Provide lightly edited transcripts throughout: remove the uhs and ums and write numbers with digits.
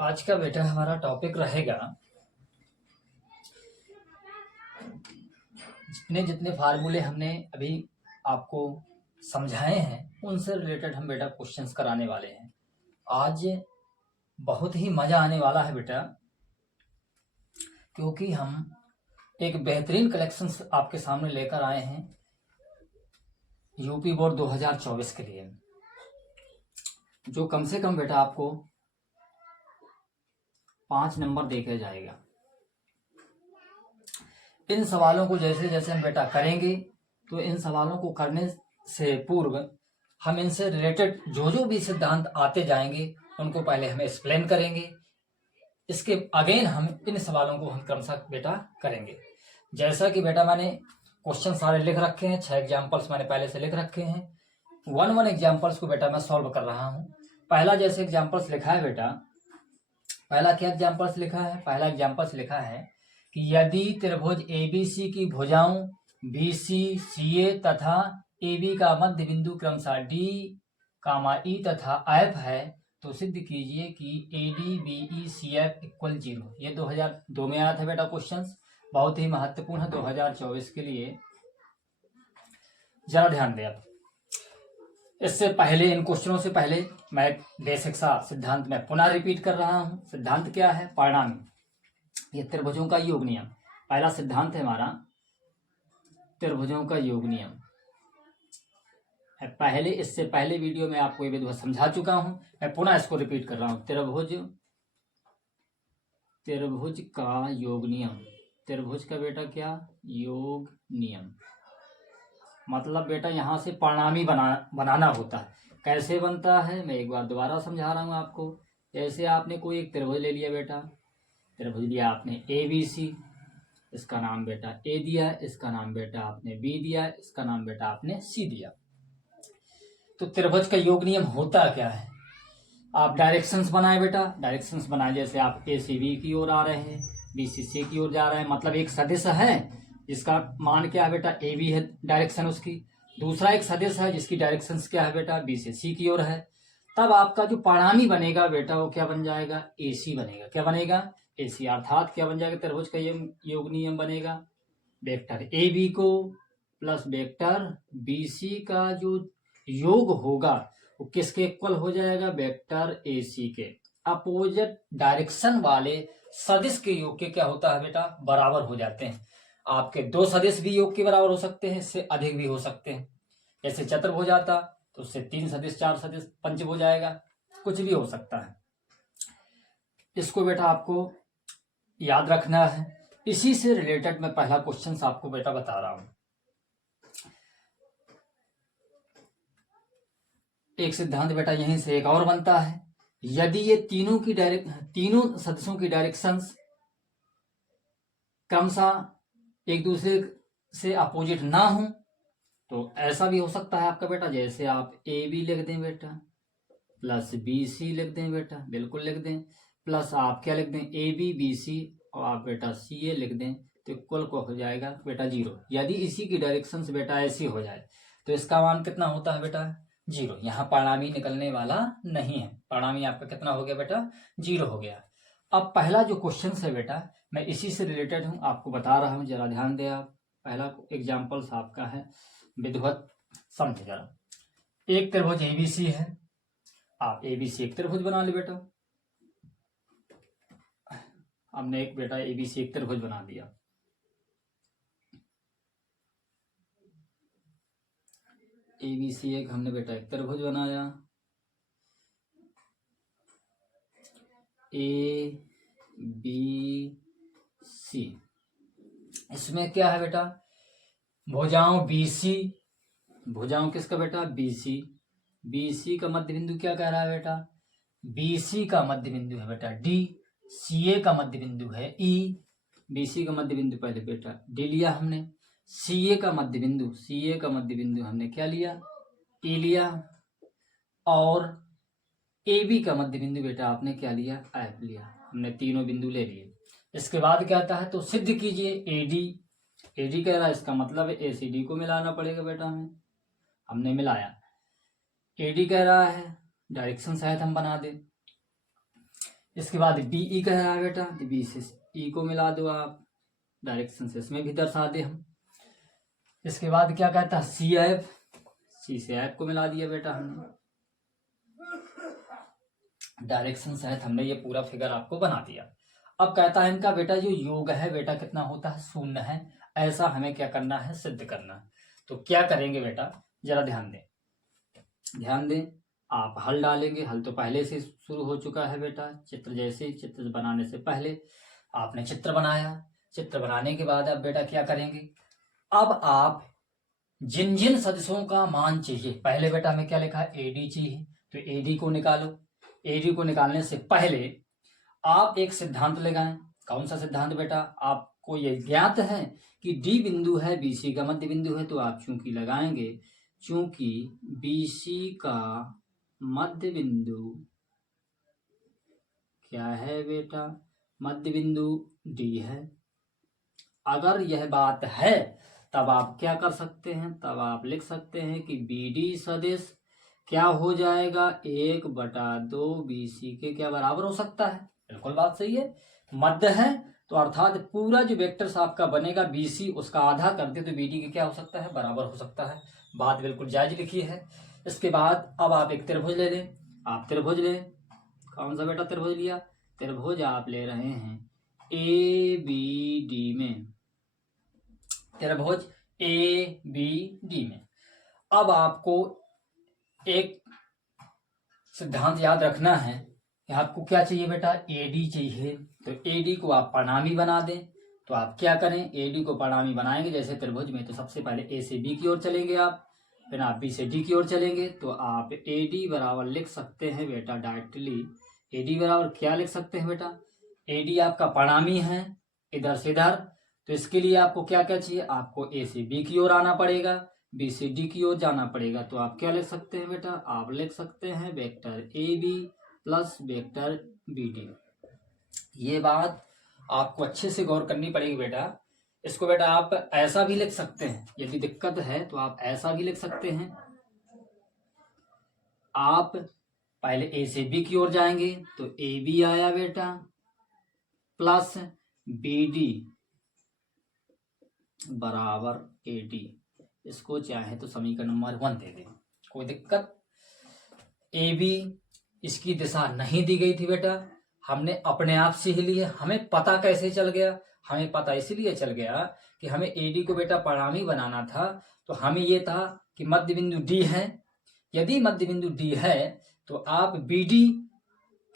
आज का बेटा हमारा टॉपिक रहेगा जितने जितने फार्मूले हमने अभी आपको समझाए हैं उनसे रिलेटेड हम बेटा क्वेश्चंस कराने वाले हैं। आज बहुत ही मजा आने वाला है बेटा, क्योंकि हम एक बेहतरीन कलेक्शंस आपके सामने लेकर आए हैं यूपी बोर्ड 2024 के लिए, जो कम से कम बेटा आपको 5 नंबर देके जाएगा। इन सवालों को जैसे जैसे हम बेटा करेंगे तो इन सवालों को करने से पूर्व हम इनसे रिलेटेड जो जो भी सिद्धांत आते जाएंगे उनको पहले हम एक्सप्लेन करेंगे। इसके अगेन हम इन सवालों को हम क्रमशः बेटा करेंगे। जैसा कि बेटा मैंने क्वेश्चन सारे लिख रखे हैं, 6 एग्जाम्पल्स मैंने पहले से लिख रखे हैं। 1 एग्जाम्पल्स को बेटा मैं सॉल्व कर रहा हूँ। पहला जैसे एग्जाम्पल्स लिखा है बेटा, पहला क्या एग्जाम्पल्स लिखा है? पहला एग्जाम्पल्स लिखा है कि यदि त्रिभुज एबीसी की भुजाओं बीसी सीए तथा एबी का मध्य बिंदु क्रमशः डी कामा ई तथा एफ है तो सिद्ध कीजिए कि एडी बीई सी एफ इक्वल 0। ये 2002 में आया था बेटा क्वेश्चंस, बहुत ही महत्वपूर्ण है 2024 के लिए। जरा ध्यान दें। अब इससे पहले, इन क्वेश्चनों से पहले मैं बेसिक सा सिद्धांत में पुनः रिपीट कर रहा हूं। सिद्धांत क्या है? परिणामी। ये त्रिभुजों का योग नियम पहला सिद्धांत है हमारा, त्रिभुजों का योग नियम। पहले, इससे पहले वीडियो में आपको ये विधि समझा चुका हूं, मैं पुनः इसको रिपीट कर रहा हूं। त्रिभुज का योग नियम। त्रिभुज का बेटा क्या? योग नियम। मतलब बेटा यहां से परिणामी बनाना होता है। कैसे बनता है मैं एक बार दोबारा समझा रहा हूं आपको। जैसे आपने कोई एक त्रिभुज ले लिया बेटा, त्रिभुज लिया आपने ए बी सी, इसका नाम बेटा ए दिया, इसका नाम बेटा आपने बी दिया, इसका नाम बेटा आपने सी दिया। तो त्रिभुज का योग नियम होता क्या है? आप डायरेक्शंस बनाए बेटा, डायरेक्शंस बनाए। जैसे आप ए सी बी की ओर आ रहे हैं, बी सी सी की ओर जा रहे हैं, मतलब एक सदिश है जिसका मान क्या है बेटा? ए बी है डायरेक्शन उसकी। दूसरा एक सदिश है जिसकी डायरेक्शंस क्या है बेटा? बी से सी की ओर है। तब आपका जो परिणामी बनेगा बेटा वो क्या बन जाएगा? ए सी बनेगा। क्या बनेगा? ए सी। अर्थात क्या बन जाएगा? त्रिभुज का योग नियम बनेगा वेक्टर ए बी को प्लस वेक्टर बी सी का जो योग होगा वो किसके इक्वल हो जाएगा? वेक्टर ए सी के। अपोजिट डायरेक्शन वाले सदिश के योग के क्या होता है बेटा? बराबर हो जाते हैं। आपके 2 सदिश भी योग के बराबर हो सकते हैं, इससे अधिक भी हो सकते हैं। जैसे चतुर्भुज आता तो उससे 3 सदिश, 4 सदिश, पंचभुज आएगा, कुछ भी हो सकता है। इसको बेटा आपको याद रखना है। इसी से रिलेटेड मैं पहला क्वेश्चन आपको बेटा बता रहा हूं। एक सिद्धांत बेटा यहीं से एक और बनता है। यदि ये तीनों सदस्यों की डायरेक्शंस क्रमशः एक दूसरे से अपोजिट ना हो तो ऐसा भी हो सकता है आपका बेटा। जैसे आप ए बी लिख दें बेटा प्लस बी सी लिख दें बेटा, बिल्कुल लिख दें, प्लस आप क्या लिख दें? ए बी बी सी और आप बेटा सी ए लिख दें तो इक्वल को हो जाएगा बेटा 0। यदि इसी की डायरेक्शन से बेटा ऐसी हो जाए तो इसका मान कितना होता है बेटा? 0। यहाँ परिणामी निकलने वाला नहीं है। परिणामी आपका कितना हो गया बेटा? 0 हो गया। अब पहला जो क्वेश्चन है बेटा मैं इसी से रिलेटेड हूं, आपको बता रहा हूं, जरा ध्यान दें आप। पहला एग्जाम्पल्स आपका है विधिवत, समझे जरा। एक त्रिभुज एबीसी है, आप एबीसी एक त्रिभुज बना ले बेटा। हमने एक बेटा एबीसी एक त्रिभुज बना दिया। एबीसी एक हमने बेटा एक त्रिभुज बनाया। ए बी सी, इसमें क्या है बेटा? भुजाओं बीसी, भुजाओं किसका बेटा? बीसी। बीसी का मध्य बिंदु क्या कह रहा है बेटा? बीसी का मध्य बिंदु है बेटा डी, सीए का मध्य बिंदु है ई। बीसी का मध्य बिंदु पहले बेटा डी लिया हमने, सीए का मध्य बिंदु, सीए का मध्य बिंदु हमने क्या लिया? ई लिया, और ए बी का मध्य बिंदु बेटा आपने क्या लिया? एफ लिया। हमने तीनों बिंदु ले लिए। इसके बाद क्या आता है? तो सिद्ध कीजिए एडी। एडी कह रहा है, इसका मतलब है ए सी डी को मिलाना पड़ेगा बेटा हमें। हमने मिलाया। एडी कह रहा है, डायरेक्शन शायद हम बना दें। इसके बाद बी ई कह रहा है बेटा, तो बी से ई को मिला दो आप, डायरेक्शन से इसमें भी दर्शा दे हम। इसके बाद क्या कहता है सी एफ, सी से एफ को मिला दिया बेटा हमने, डायरेक्शन सहित हमने ये पूरा फिगर आपको बना दिया। अब कहता है इनका बेटा जो योग है बेटा कितना होता है, शून्य है, ऐसा हमें क्या करना है, सिद्ध करना है। तो क्या करेंगे बेटा, जरा ध्यान दें, ध्यान दें। आप हल डालेंगे, हल तो पहले से शुरू हो चुका है बेटा, चित्र जैसे चित्र बनाने से पहले आपने चित्र बनाया, चित्र बनाने के बाद आप बेटा क्या करेंगे, अब आप जिन जिन सदिशों का मान चाहिए, पहले बेटा हमें क्या लिखा है, एडी चाहिए, तो एडी को निकालो। एडी को निकालने से पहले आप एक सिद्धांत लगाएं। कौन सा सिद्धांत बेटा, आपको ये ज्ञात है कि डी बिंदु है, बीसी का मध्य बिंदु है, तो आप चूंकि लगाएंगे, चूंकि बीसी का मध्य बिंदु क्या है बेटा, मध्य बिंदु डी है। अगर यह बात है तब आप क्या कर सकते हैं, तब आप लिख सकते हैं कि बीडी सदिश क्या हो जाएगा, 1/2 बीसी के क्या बराबर हो सकता है। बिल्कुल बात सही है, मध्य है तो अर्थात पूरा जो वेक्टर्स आपका बनेगा बीसी उसका आधा कर दे तो बीडी के क्या हो सकता है, बराबर हो सकता है। बात बिल्कुल जायज लिखी है। इसके बाद अब आप एक त्रिभुज ले लें, आप त्रिभुज लें, कौन सा बेटा त्रिभुज लिया, त्रिभुज आप ले रहे हैं ए बी डी में, त्रिभुज ए बी डी में। अब आपको एक सिद्धांत याद रखना है कि आपको क्या चाहिए बेटा, एडी चाहिए, तो एडी को आप परिणामी बना दें। तो आप क्या करें, एडी को परिणामी बनाएंगे जैसे त्रिभुज में, तो सबसे पहले ए से बी की ओर चलेंगे आप, फिर आप बी से डी की ओर चलेंगे, तो आप एडी बराबर लिख सकते हैं बेटा डायरेक्टली, एडी बराबर क्या लिख सकते हैं बेटा, एडी आपका परिणामी है इधर से इधर, तो इसके लिए आपको क्या क्या चाहिए, आपको ए से बी की ओर आना पड़ेगा, बी से डी की ओर जाना पड़ेगा। तो आप क्या लिख सकते हैं बेटा, आप लिख सकते हैं vector A B plus vector B D. ये बात आपको अच्छे से गौर करनी पड़ेगी बेटा। इसको बेटा आप ऐसा भी लिख सकते हैं, यदि दिक्कत है तो आप ऐसा भी लिख सकते हैं, आप पहले ए से बी की ओर जाएंगे तो ए बी आया बेटा प्लस बी डी बराबर ए डी। इसको चाहे तो समीकरण नंबर 1 दे दें, कोई दिक्कत। ए बी इसकी दिशा नहीं दी गई थी बेटा, हमने अपने आप से ही लिए। हमें पता कैसे चल गया, हमें पता इसलिए चल गया कि हमें ए डी को बेटा परिणामी बनाना था, तो हमें ये था कि मध्य बिंदु डी है। यदि मध्य बिंदु डी है तो आप बी डी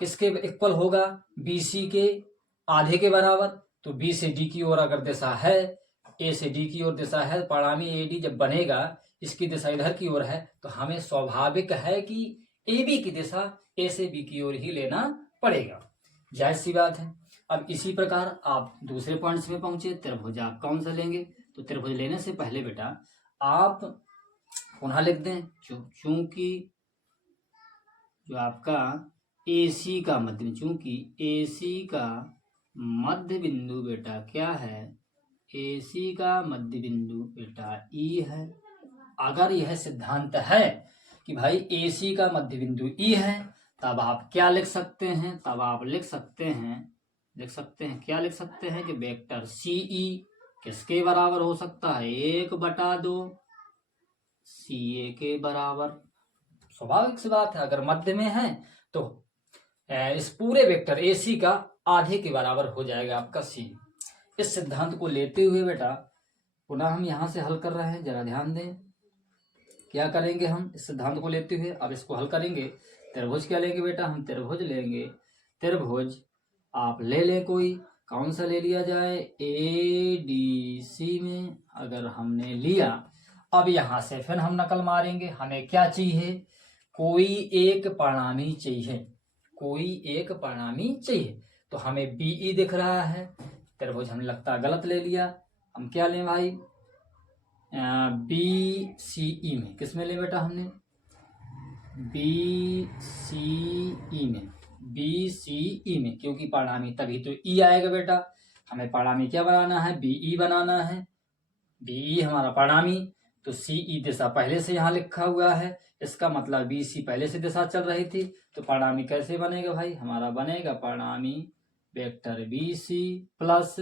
किसके इक्वल होगा, बी सी के आधे के बराबर। तो बी से डी की ओर अगर दिशा है, ए से डी की ओर दिशा है, परिणामी ए डी जब बनेगा इसकी दिशा इधर की ओर है, तो हमें स्वाभाविक है कि ए बी की दिशा ए से बी की ओर ही लेना पड़ेगा, जायज सी बात है। अब इसी प्रकार आप दूसरे पॉइंट्स में पहुंचे, त्रिभुज आप कौन सा लेंगे, तो त्रिभुज लेने से पहले बेटा आप पुनः लिख दें, चूंकि जो आपका AC का मध्य, चूंकि AC का मध्य बिंदु बेटा क्या है, AC का मध्य बिंदु बेटा E है। अगर यह सिद्धांत है कि भाई AC का मध्य बिंदु E है, तब आप क्या लिख सकते हैं, तब आप लिख सकते हैं क्या लिख सकते हैं कि वेक्टर CE किसके बराबर हो सकता है, 1/2 CA के बराबर। स्वाभाविक सी बात है, अगर मध्य में है तो इस पूरे वेक्टर AC का आधे के बराबर हो जाएगा आपका C। इस सिद्धांत को लेते हुए बेटा पुनः हम यहां से हल कर रहे हैं, जरा ध्यान दें। क्या करेंगे हम इस सिद्धांत को लेते हुए, अब इसको हल करेंगे। त्रिभुज क्या लेंगे बेटा, हम त्रिभुज लेंगे। त्रिभुज आप ले लें, कोई कौन सा ले लिया जाए, ADC में अगर हमने लिया, अब यहां से फिर हम नकल मारेंगे। हमें क्या चाहिए, कोई एक परिणामी चाहिए, कोई एक परिणामी चाहिए। तो हमें BE दिख रहा है, त्रिभुज हमने लगता गलत ले लिया। हम क्या लें भाई, BCE में, किस में ले बेटा हमने, BCE में, BCE में, क्योंकि परिणामी तभी तो E आएगा बेटा। हमें परिणामी क्या बनाना है, BE बनाना है। BE हमारा परिणामी, तो CE दिशा पहले से यहाँ लिखा हुआ है, इसका मतलब बी सी पहले से दिशा चल रही थी, तो परिणामी कैसे बनेगा भाई, हमारा बनेगा परिणामी vector B C plus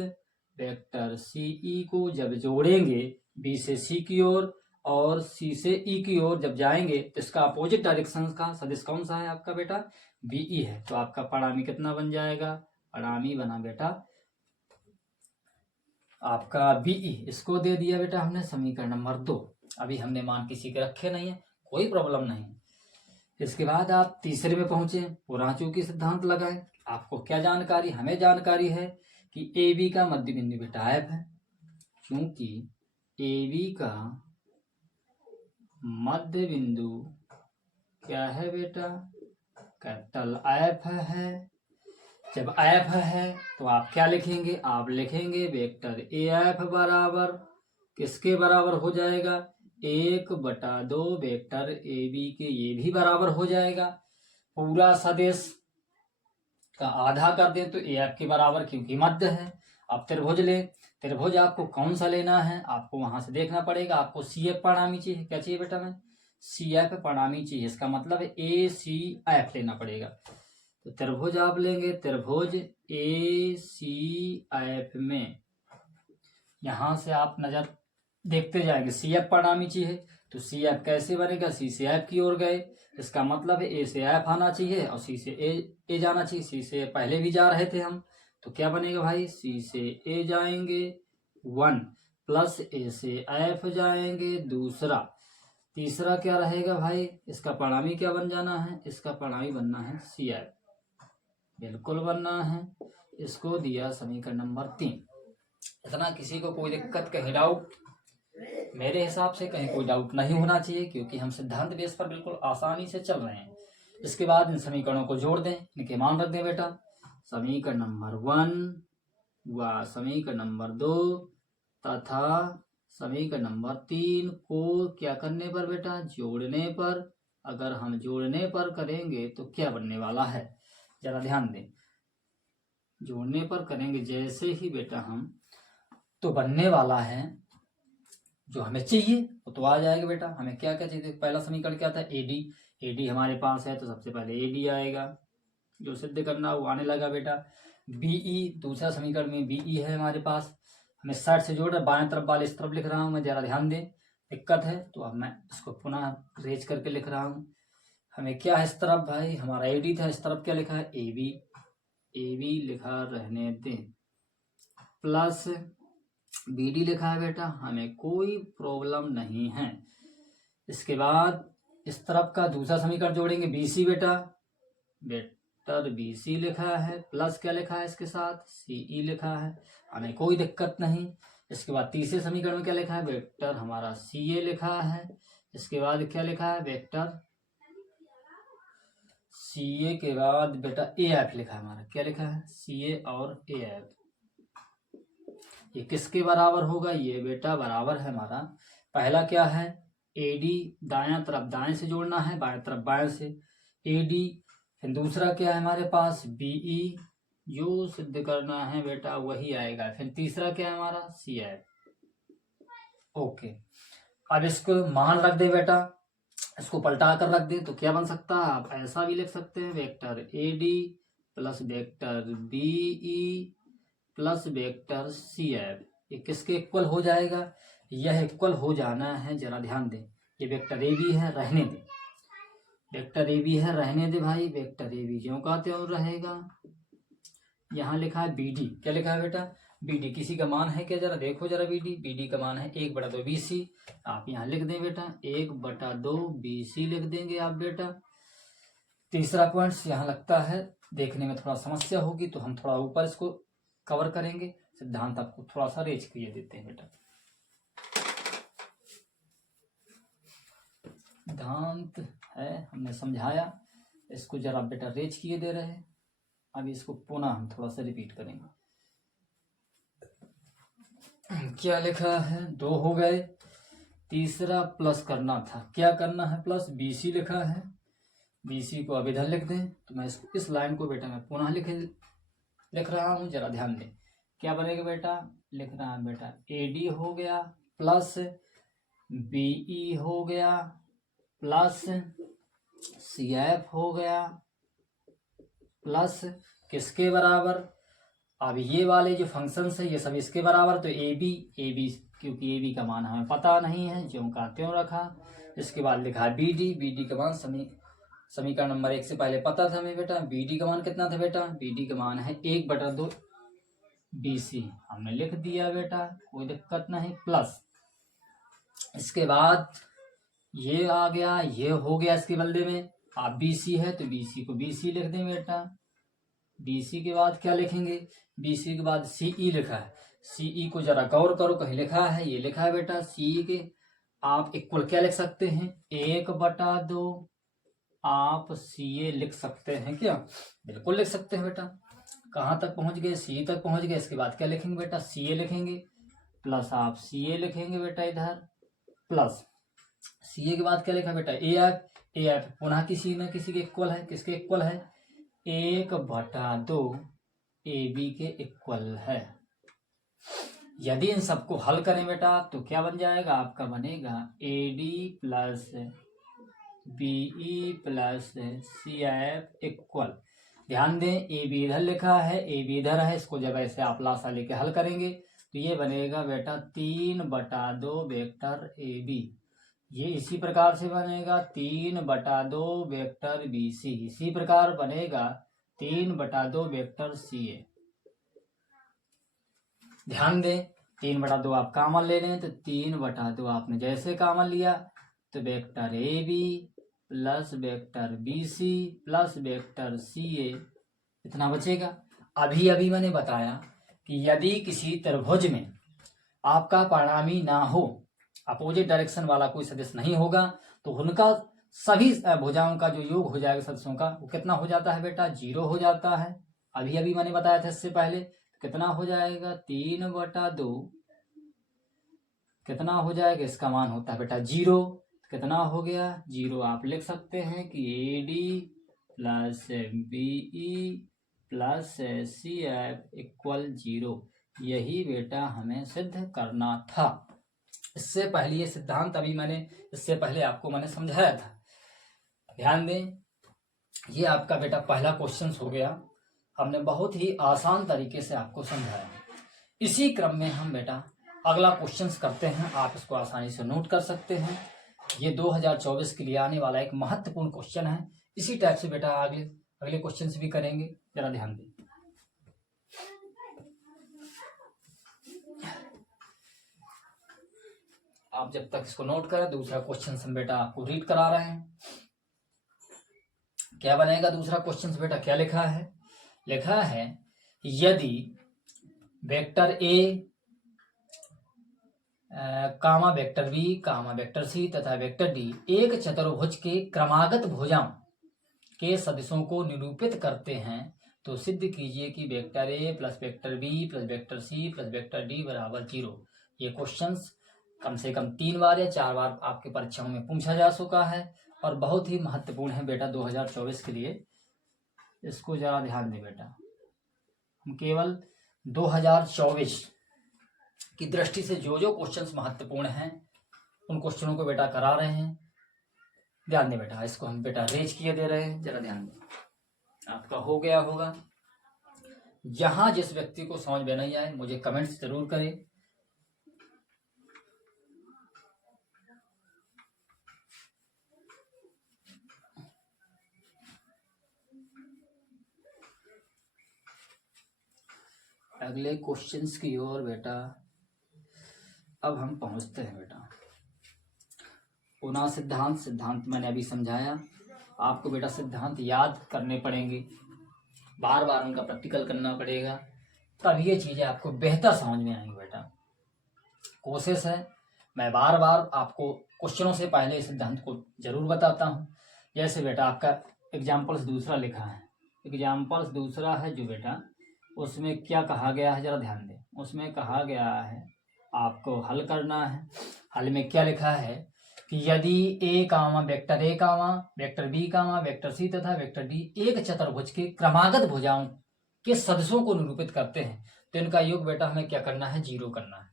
vector C E को जब जोड़ेंगे बी से सी की ओर और सी से ई की ओर जब जाएंगे तो इसका अपोजिट डायरेक्शन का सदिश कौन सा है आपका बेटा, बीई है। तो आपका परिणामी कितना बन जाएगा, परिणामी बना बेटा आपका बीई। इसको दे दिया बेटा हमने समीकरण नंबर 2। अभी हमने मान किसी के रखे नहीं है, कोई प्रॉब्लम नहीं। इसके बाद आप तीसरे में पहुंचे, पुराचुकी सिद्धांत लगाएं। आपको क्या जानकारी, हमें जानकारी है कि ए बी का मध्य बिंदु बेटा एफ है, क्योंकि ए बी का मध्य बिंदु क्या है बेटा, कैपिटल एफ है। जब एफ है तो आप क्या लिखेंगे, आप लिखेंगे वेक्टर ए एफ बराबर किसके बराबर हो जाएगा, 1/2 वेक्टर ए बी के, ये भी बराबर हो जाएगा। पूरा सदिश का आधा कर दें तो ए एफ के बराबर, क्योंकि मध्य है। अब त्रिभुज ले, त्रिभुज आपको कौन सा लेना है, आपको वहां से देखना पड़ेगा। आपको सी एफ परिणामी चाहिए, क्या चाहिए बेटा में, सी एफ परिणामी चाहिए। इसका मतलब ए सी एफ लेना पड़ेगा। तो त्रिभुज आप लेंगे, त्रिभुज ए सी एफ में यहां से आप नजर देखते जाएंगे, सी एफ परिणामी चाहिए। तो सी एफ कैसे बनेगा, सी से एफ की ओर गए, इसका मतलब है ए से एफ आना चाहिए और सी से ए जाना चाहिए। सी से पहले भी जा रहे थे हम, तो क्या बनेगा भाई, सी से ए जाएंगे 1 प्लस ए से एफ जाएंगे 2। तीसरा क्या रहेगा भाई, इसका परिणामी क्या बन जाना है, इसका परिणामी बनना है सी एफ, बिल्कुल बनना है। इसको दिया समीकरण नंबर 3। इतना किसी को कोई दिक्कत, कहीं डाउट, मेरे हिसाब से कहीं कोई डाउट नहीं होना चाहिए, क्योंकि हम सिद्धांत बेस पर बिल्कुल आसानी से चल रहे हैं। इसके बाद इन समीकरणों को जोड़ दें, इनके मान रख दें बेटा। समीकरण नंबर 1 व समीकरण नंबर 2 तथा समीकरण नंबर 3 को क्या करने पर बेटा, जोड़ने पर। अगर हम जोड़ने पर करेंगे तो क्या बनने वाला है, जरा ध्यान दें। जोड़ने पर करेंगे जैसे ही बेटा हम, तो बनने वाला है जो हमें चाहिए वो तो आ जाएगा बेटा। हमें क्या क्या चाहिए, पहला समीकरण क्या था, एडी। एडी हमारे पास है तो सबसे पहले एडी आएगा, जो सिद्ध करना वो आने लगा बेटा। बीई, दूसरा समीकरण में बीई है हमारे पास। हमें साइड से जोड़ रहा, बाएं तरफ वाले इस तरफ लिख रहा हूँ मैं, जरा ध्यान दें, दिक्कत है तो अब मैं इसको पुनः रेज करके लिख रहा हूँ। हमें क्या है इस तरफ भाई, हमारा एडी था, इस तरफ क्या लिखा है, ए बी। ए बी लिखा रहने दें, प्लस बी डी लिखा है बेटा, हमें कोई प्रॉब्लम नहीं है। इसके बाद इस तरफ का दूसरा समीकरण जोड़ेंगे, बी सी बेटा, वेक्टर बी सी लिखा है, प्लस क्या लिखा है इसके साथ, सी ई लिखा है, हमें कोई दिक्कत नहीं। इसके बाद तीसरे समीकरण में क्या लिखा है, वेक्टर हमारा सी ए लिखा है। इसके बाद क्या लिखा है, वेक्टर सी ए के बाद बेटा ए एफ लिखा है हमारा, क्या लिखा है, सी ए और ए एफ। ये किसके बराबर होगा, ये बेटा बराबर है हमारा, पहला क्या है, एडी, दायां तरफ दाएं से जोड़ना है, बाएं तरफ बाएं से, एडी। फिर दूसरा क्या है हमारे पास, बीई, जो सिद्ध करना है बेटा वही आएगा। फिर तीसरा क्या है हमारा, सी एफ। ओके, अब इसको मान रख दे बेटा, इसको पलटा कर रख दे तो क्या बन सकता है, आप ऐसा भी लिख सकते हैं, vector A D plus vector be plus vector C F. ये किसके इक्वल हो जाएगा, यह इक्वल हो जाना है, जरा ध्यान दें। ये वेक्टर ए बी है, रहने दे, वेक्टर ए बी है, रहने दे भाई, वेक्टर ए बी ज्यों का त्यों रहेगा। यहाँ लिखा है बी डी, क्या लिखा है बेटा, बी डी, किसी का मान है क्या, जरा देखो जरा, बी डी का मान है 1/2 बी सी। आप यहाँ लिख दें बेटा 1/2 बी सी लिख देंगे आप बेटा। तीसरा पॉइंट यहाँ लगता है देखने में थोड़ा समस्या होगी, तो हम थोड़ा ऊपर इसको कवर करेंगे, सिद्धांत आपको थोड़ा सा रेज किए देते हैं बेटा। सिद्धांत है हमने समझाया, इसको जरा बेटा रेज किए दे रहे हैं। अब इसको पुनः हम थोड़ा सा रिपीट करेंगे। क्या लिखा है, 2 हो गए, तीसरा प्लस करना था, क्या करना है, प्लस बीसी लिखा है, बीसी को अब इधर लिख दें। तो मैं इस लाइन को बेटा मैं पुनः लिख रहा हूं, जरा ध्यान दें। क्या बनेगा बेटा, लिख रहा है बेटा एडी हो गया प्लस बीई हो गया प्लस सी एफ हो गया प्लस किसके बराबर, अब ये वाले जो फंक्शंस है ये सब इसके बराबर, तो ए बी क्योंकि ए बी का मान हमें पता नहीं है, ज्यों का त्यों रखा। इसके बाद लिखा बी डी का मान समीकरण नंबर 1 से पहले पता था हमें बेटा, बी डी का मान कितना था बेटा, बी डी का मान है 1/2 BC, हमने लिख दिया बेटा, कोई दिक्कत नहीं। प्लस इसके बाद ये आ गया, ये हो गया इसके बदले में, आप BC है तो BC को BC लिख दें बेटा। BC के बाद क्या लिखेंगे, BC के बाद CE लिखा है, CE को जरा गौर करो, कहीं लिखा है, ये लिखा है बेटा CE के आप इक्वल क्या लिख सकते हैं, 1/2 आप CA लिख सकते हैं क्या, बिल्कुल लिख सकते हैं बेटा। कहाँ तक पहुंच गए, CE तक पहुंच गए। इसके बाद क्या लिखेंगे बेटा, CA लिखेंगे, प्लस आप CA लिखेंगे बेटा इधर, प्लस CA के बाद क्या लिखा बेटा, AF पुनः किसी न किसी के इक्वल है, किसके इक्वल है, 1/2 AB के इक्वल है। यदि इन सबको हल करें बेटा तो क्या बन जाएगा, आपका बनेगा AD plus BE plus CF equal, ध्यान दें ए बी इधर लिखा है, ए बी इधर है, इसको जब ऐसे आप लासा लेके हल करेंगे तो ये बनेगा बेटा 3/2 वेक्टर ए बी, ये इसी प्रकार से बनेगा 3/2 वेक्टर बी सी, इसी प्रकार बनेगा 3/2 वेक्टर सी ए। ध्यान दें 3/2 आप कॉमन ले लें तो 3/2 आपने जैसे कॉमन लिया तो vector A B plus vector B C plus vector C A इतना बचेगा। अभी मैंने बताया कि यदि किसी त्रिभुज में आपका परिणामी ना हो, अपोजिट डायरेक्शन वाला कोई सदिश नहीं होगा, तो उनका सभी भुजाओं का जो योग हो जाएगा सदिशों का वो कितना हो जाता है बेटा, 0 हो जाता है। अभी मैंने बताया था इससे पहले, कितना हो जाएगा 3/2, कितना हो जाएगा, इसका मान होता है बेटा 0, कितना हो गया 0। आप लिख सकते हैं कि AD plus BE plus CF equal 0, यही बेटा हमें सिद्ध करना था। इससे पहले ये सिद्धांत इससे पहले आपको मैंने समझाया था। ध्यान दें ये आपका बेटा पहला क्वेश्चन हो गया, हमने बहुत ही आसान तरीके से आपको समझाया। इसी क्रम में हम बेटा अगला क्वेश्चन करते हैं, आप इसको आसानी से नोट कर सकते हैं। ये 2024 के लिए आने वाला एक महत्वपूर्ण क्वेश्चन है। इसी टाइप से बेटा अगले क्वेश्चंस भी करेंगे, जरा ध्यान दें। आप जब तक इसको नोट करें, दूसरा क्वेश्चन हम बेटा आपको रीड करा रहे हैं। क्या बनेगा दूसरा क्वेश्चन बेटा, क्या लिखा है, लिखा है यदि vector A comma vector B comma vector C तथा वेक्टर डी एक चतुर्भुज के क्रमागत भुजाओं के सदिशों को निरूपित करते हैं, तो सिद्ध कीजिए कि vector A plus vector B plus vector C plus vector D बराबर 0। ये क्वेश्चंस कम से कम 3 बार या 4 बार आपके परीक्षाओं में पूछा जा चुका है और बहुत ही महत्वपूर्ण है बेटा 2024 के लिए। इसको जरा ध्यान दें बेटा, हम केवल 2024 की दृष्टि से जो क्वेश्चंस महत्वपूर्ण हैं उन क्वेश्चनों को बेटा करा रहे हैं। ध्यान दें बेटा, इसको हम बेटा रेज किए दे रहे हैं, जरा ध्यान दें। आपका हो गया होगा। जहां जिस व्यक्ति को समझ में नहीं आए मुझे कमेंट्स जरूर करें। अगले क्वेश्चंस की ओर बेटा अब हम पहुंचते हैं बेटा। पुनः सिद्धांत मैंने अभी समझाया, आपको बेटा सिद्धांत याद करने पड़ेंगे, बार बार उनका प्रैक्टिकल करना पड़ेगा, तब ये चीजें आपको बेहतर समझ में आएंगी बेटा। कोशिश है मैं बार बार आपको क्वेश्चनों से पहले सिद्धांत को जरूर बताता हूँ। जैसे बेटा आपका एग्जाम्पल्स दूसरा लिखा है, एग्जाम्पल्स दूसरा है जो बेटा उसमें क्या कहा गया है, जरा ध्यान दें। उसमें कहा गया है आपको हल करना है। हल में क्या लिखा है कि यदि ए comma vector B comma vector C तथा वेक्टर डी एक चतुर्भुज के क्रमागत भुजाओं के सदस्यों को निरूपित करते हैं, तो इनका योग बेटा हमें क्या करना है, 0 करना है।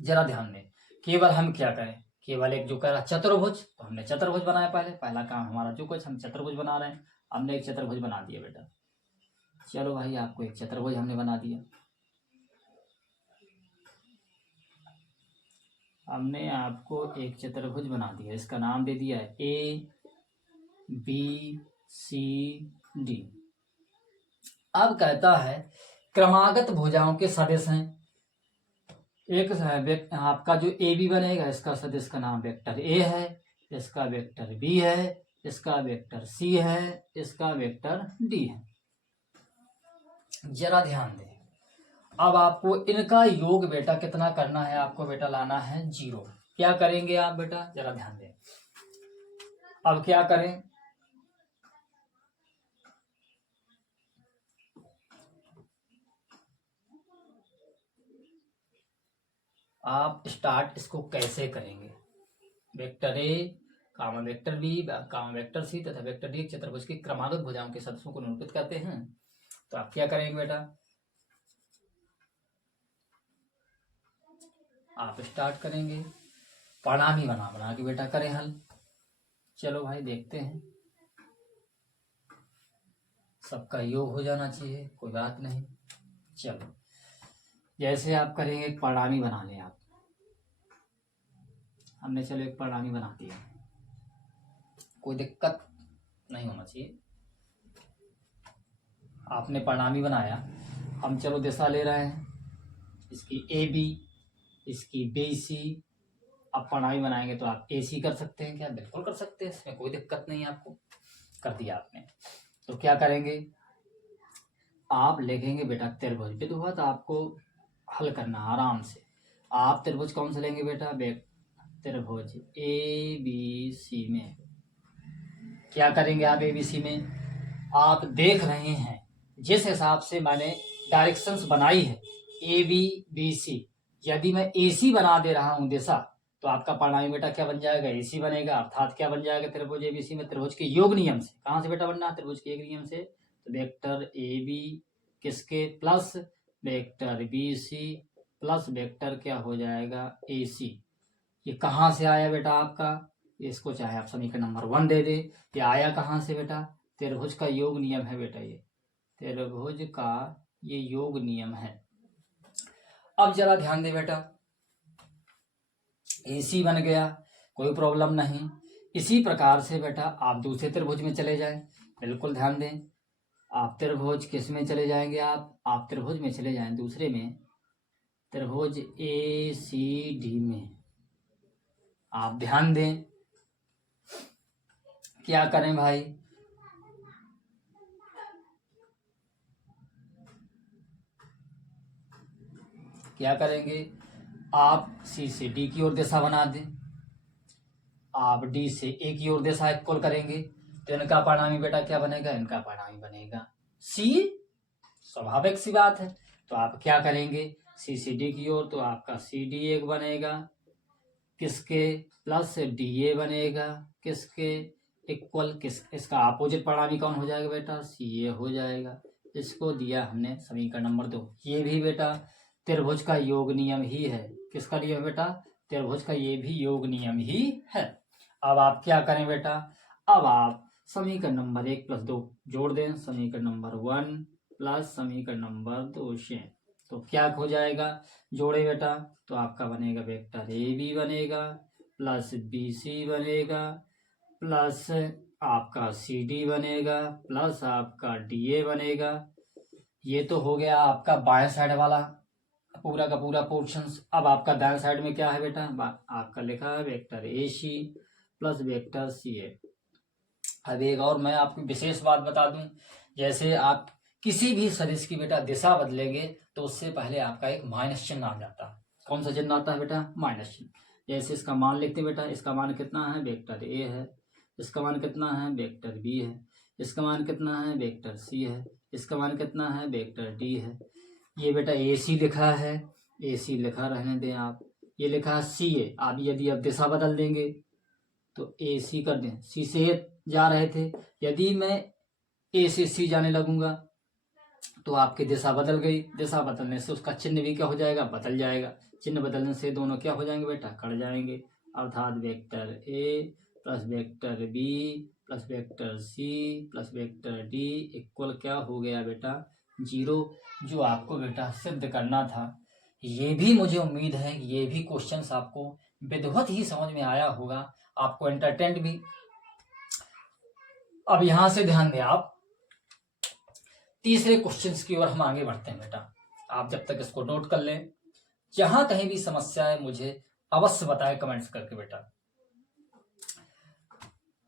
जरा ध्यान दें, केवल हम क्या करें, केवल एक जो कह रहा चतुर्भुज, तो हमने चतुर्भुज बनाया। पहला काम हमारा जो कुछ हम चतुर्भुज बना रहे हैं, हमने एक चतुर्भुज बना दिया बेटा। चलो भाई आपको एक चतुर्भुज हमने बना दिया। हमने आपको एक चतुर्भुज बना दिया, इसका नाम दे दिया है ABCD। अब कहता है क्रमागत भुजाओं के सदिश हैं। एक आपका जो AB बनेगा, इसका सदिश का नाम वेक्टर A है, इसका वेक्टर B है, इसका वेक्टर C है, इसका वेक्टर D है। जरा ध्यान दें। अब आपको इनका योग बेटा कितना करना है, आपको बेटा लाना है 0। क्या करेंगे आप बेटा, जरा ध्यान दें। अब क्या करें, आप स्टार्ट इसको कैसे करेंगे। Vector A comma vector B comma vector C तथा वेक्टर D चतुर्भुज की क्रमागत भुजाओं के सदस्यों को निरूपित करते हैं। तो आप क्या करेंगे बेटा, आप स्टार्ट करेंगे, परिणामी बना के बेटा करें हल। चलो भाई देखते हैं, सबका योग हो जाना चाहिए, कोई बात नहीं। चलो जैसे आप करेंगे, एक परिणामी बना लें आप। हमने चलो एक परिणामी बना दिया, कोई दिक्कत नहीं होना चाहिए। आपने परिणामी बनाया, हम चलो दिशा ले रहे हैं, इसकी AB, इसकी BC। आप परिणामी बनाएंगे तो आप AC कर सकते हैं क्या, बिल्कुल कर सकते हैं, इसमें कोई दिक्कत नहीं है। आपको कर दिया आपने, तो क्या करेंगे, आप लिखेंगे बेटा त्रिभुज। विधिवत आपको हल करना आराम से। आप त्रिभुज कौन सा लेंगे बेटा, त्रिभुज ABC में क्या करेंगे आप, ABC में आप देख रहे हैं जिस हिसाब से मैंने डायरेक्शंस बनाई है ABBC, यदि मैं AC बना दे रहा हूं दिशा, तो आपका परिणामी बेटा क्या बन जाएगा, AC बनेगा। अर्थात क्या बन जाएगा, त्रिभुज ABC में त्रिभुज के योग नियम से। कहां से बेटा बनना है, त्रिभुज के योग नियम से। तो वेक्टर AB किसके plus vector BC plus vector क्या हो जाएगा AC। ये कहाँ से आया बेटा आपका, इसको चाहे आप समीकरण नंबर 1 दे दे। ये आया कहाँ से बेटा, त्रिभुज का योग नियम है बेटा, ये त्रिभुज का ये योग नियम है। अब जरा ध्यान दे बेटा, AC बन गया, कोई प्रॉब्लम नहीं। इसी प्रकार से बेटा आप दूसरे त्रिभुज में चले जाएं, बिल्कुल ध्यान दें। आप त्रिभुज किस में चले जाएंगे, आप त्रिभुज में चले जाएं दूसरे में, त्रिभुज ACD में। आप ध्यान दें, क्या करें भाई, क्या करेंगे, आप C से D की ओर दिशा बना दें, आप D से A की ओर दिशा इक्वल करेंगे, तो इनका परिणामी बेटा क्या बनेगा, इनका परिणामी बनेगा C। स्वाभाविक सी बात है। तो आप क्या करेंगे, C से D की ओर, तो आपका CD एक बनेगा, किसके प्लस DA बनेगा, किसके इक्वल, किस इसका अपोजिट परिणामी कौन हो जाएगा बेटा, CA हो जाएगा। इसको दिया हमने समीकरण नंबर 2। ये भी बेटा त्रिभुज का योग नियम ही है। किसका नियम बेटा, त्रिभुज का ये भी योग नियम ही है। अब आप क्या करें बेटा, अब आप समीकरण नंबर 1 + 2 जोड़ दें समीकरण नंबर 1 प्लस समीकरण नंबर 2 से। तो क्या हो जाएगा, जोड़े बेटा, तो आपका बनेगा वेक्टर AB बनेगा प्लस BC बनेगा प्लस आपका CD बनेगा प्लस आपका DA बनेगा। ये तो हो गया आपका बाएं साइड वाला पूरा का पूरा पोर्शंस। अब आपका दाएं साइड में क्या है बेटा, आपका लिखा है vector AC plus vector CA। अब एक और मैं आपको विशेष बात बता दूं, जैसे आप किसी भी सदिश की बेटा दिशा बदलेंगे तो उससे पहले आपका एक माइनस चिन्ह आ जाता है। कौन सा चिन्ह आता है बेटा, माइनस चिन्ह। जैसे इसका मान लिखते बेटा, इसका मान कितना है, वेक्टर A है, इसका मान कितना है, वेक्टर B है, इसका मान कितना है, वेक्टर C है, इसका मान कितना है, वेक्टर D है। ये बेटा AC लिखा है, AC लिखा रहने दें आप, ये लिखा है CA। आप यदि अब दिशा बदल देंगे तो AC कर दें, C से जा रहे थे, यदि मैं A से C जाने लगूंगा तो आपकी दिशा बदल गई। दिशा बदलने से उसका चिन्ह भी क्या हो जाएगा, बदल जाएगा। चिन्ह बदलने से दोनों क्या हो जाएंगे बेटा, कट जाएंगे। अर्थात vector A plus vector B plus vector C plus vector D equal क्या हो गया बेटा 0, जो आपको बेटा सिद्ध करना था। ये भी मुझे उम्मीद है कि ये भी क्वेश्चंस आपको विधिवत ही समझ में आया होगा, आपको एंटरटेन्ड भी। अब यहां से ध्यान दें आप, तीसरे क्वेश्चंस की ओर हम आगे बढ़ते हैं बेटा। आप जब तक इसको नोट कर लें, जहां कहीं भी समस्या है मुझे अवश्य बताएं कमेंट्स करके बेटा।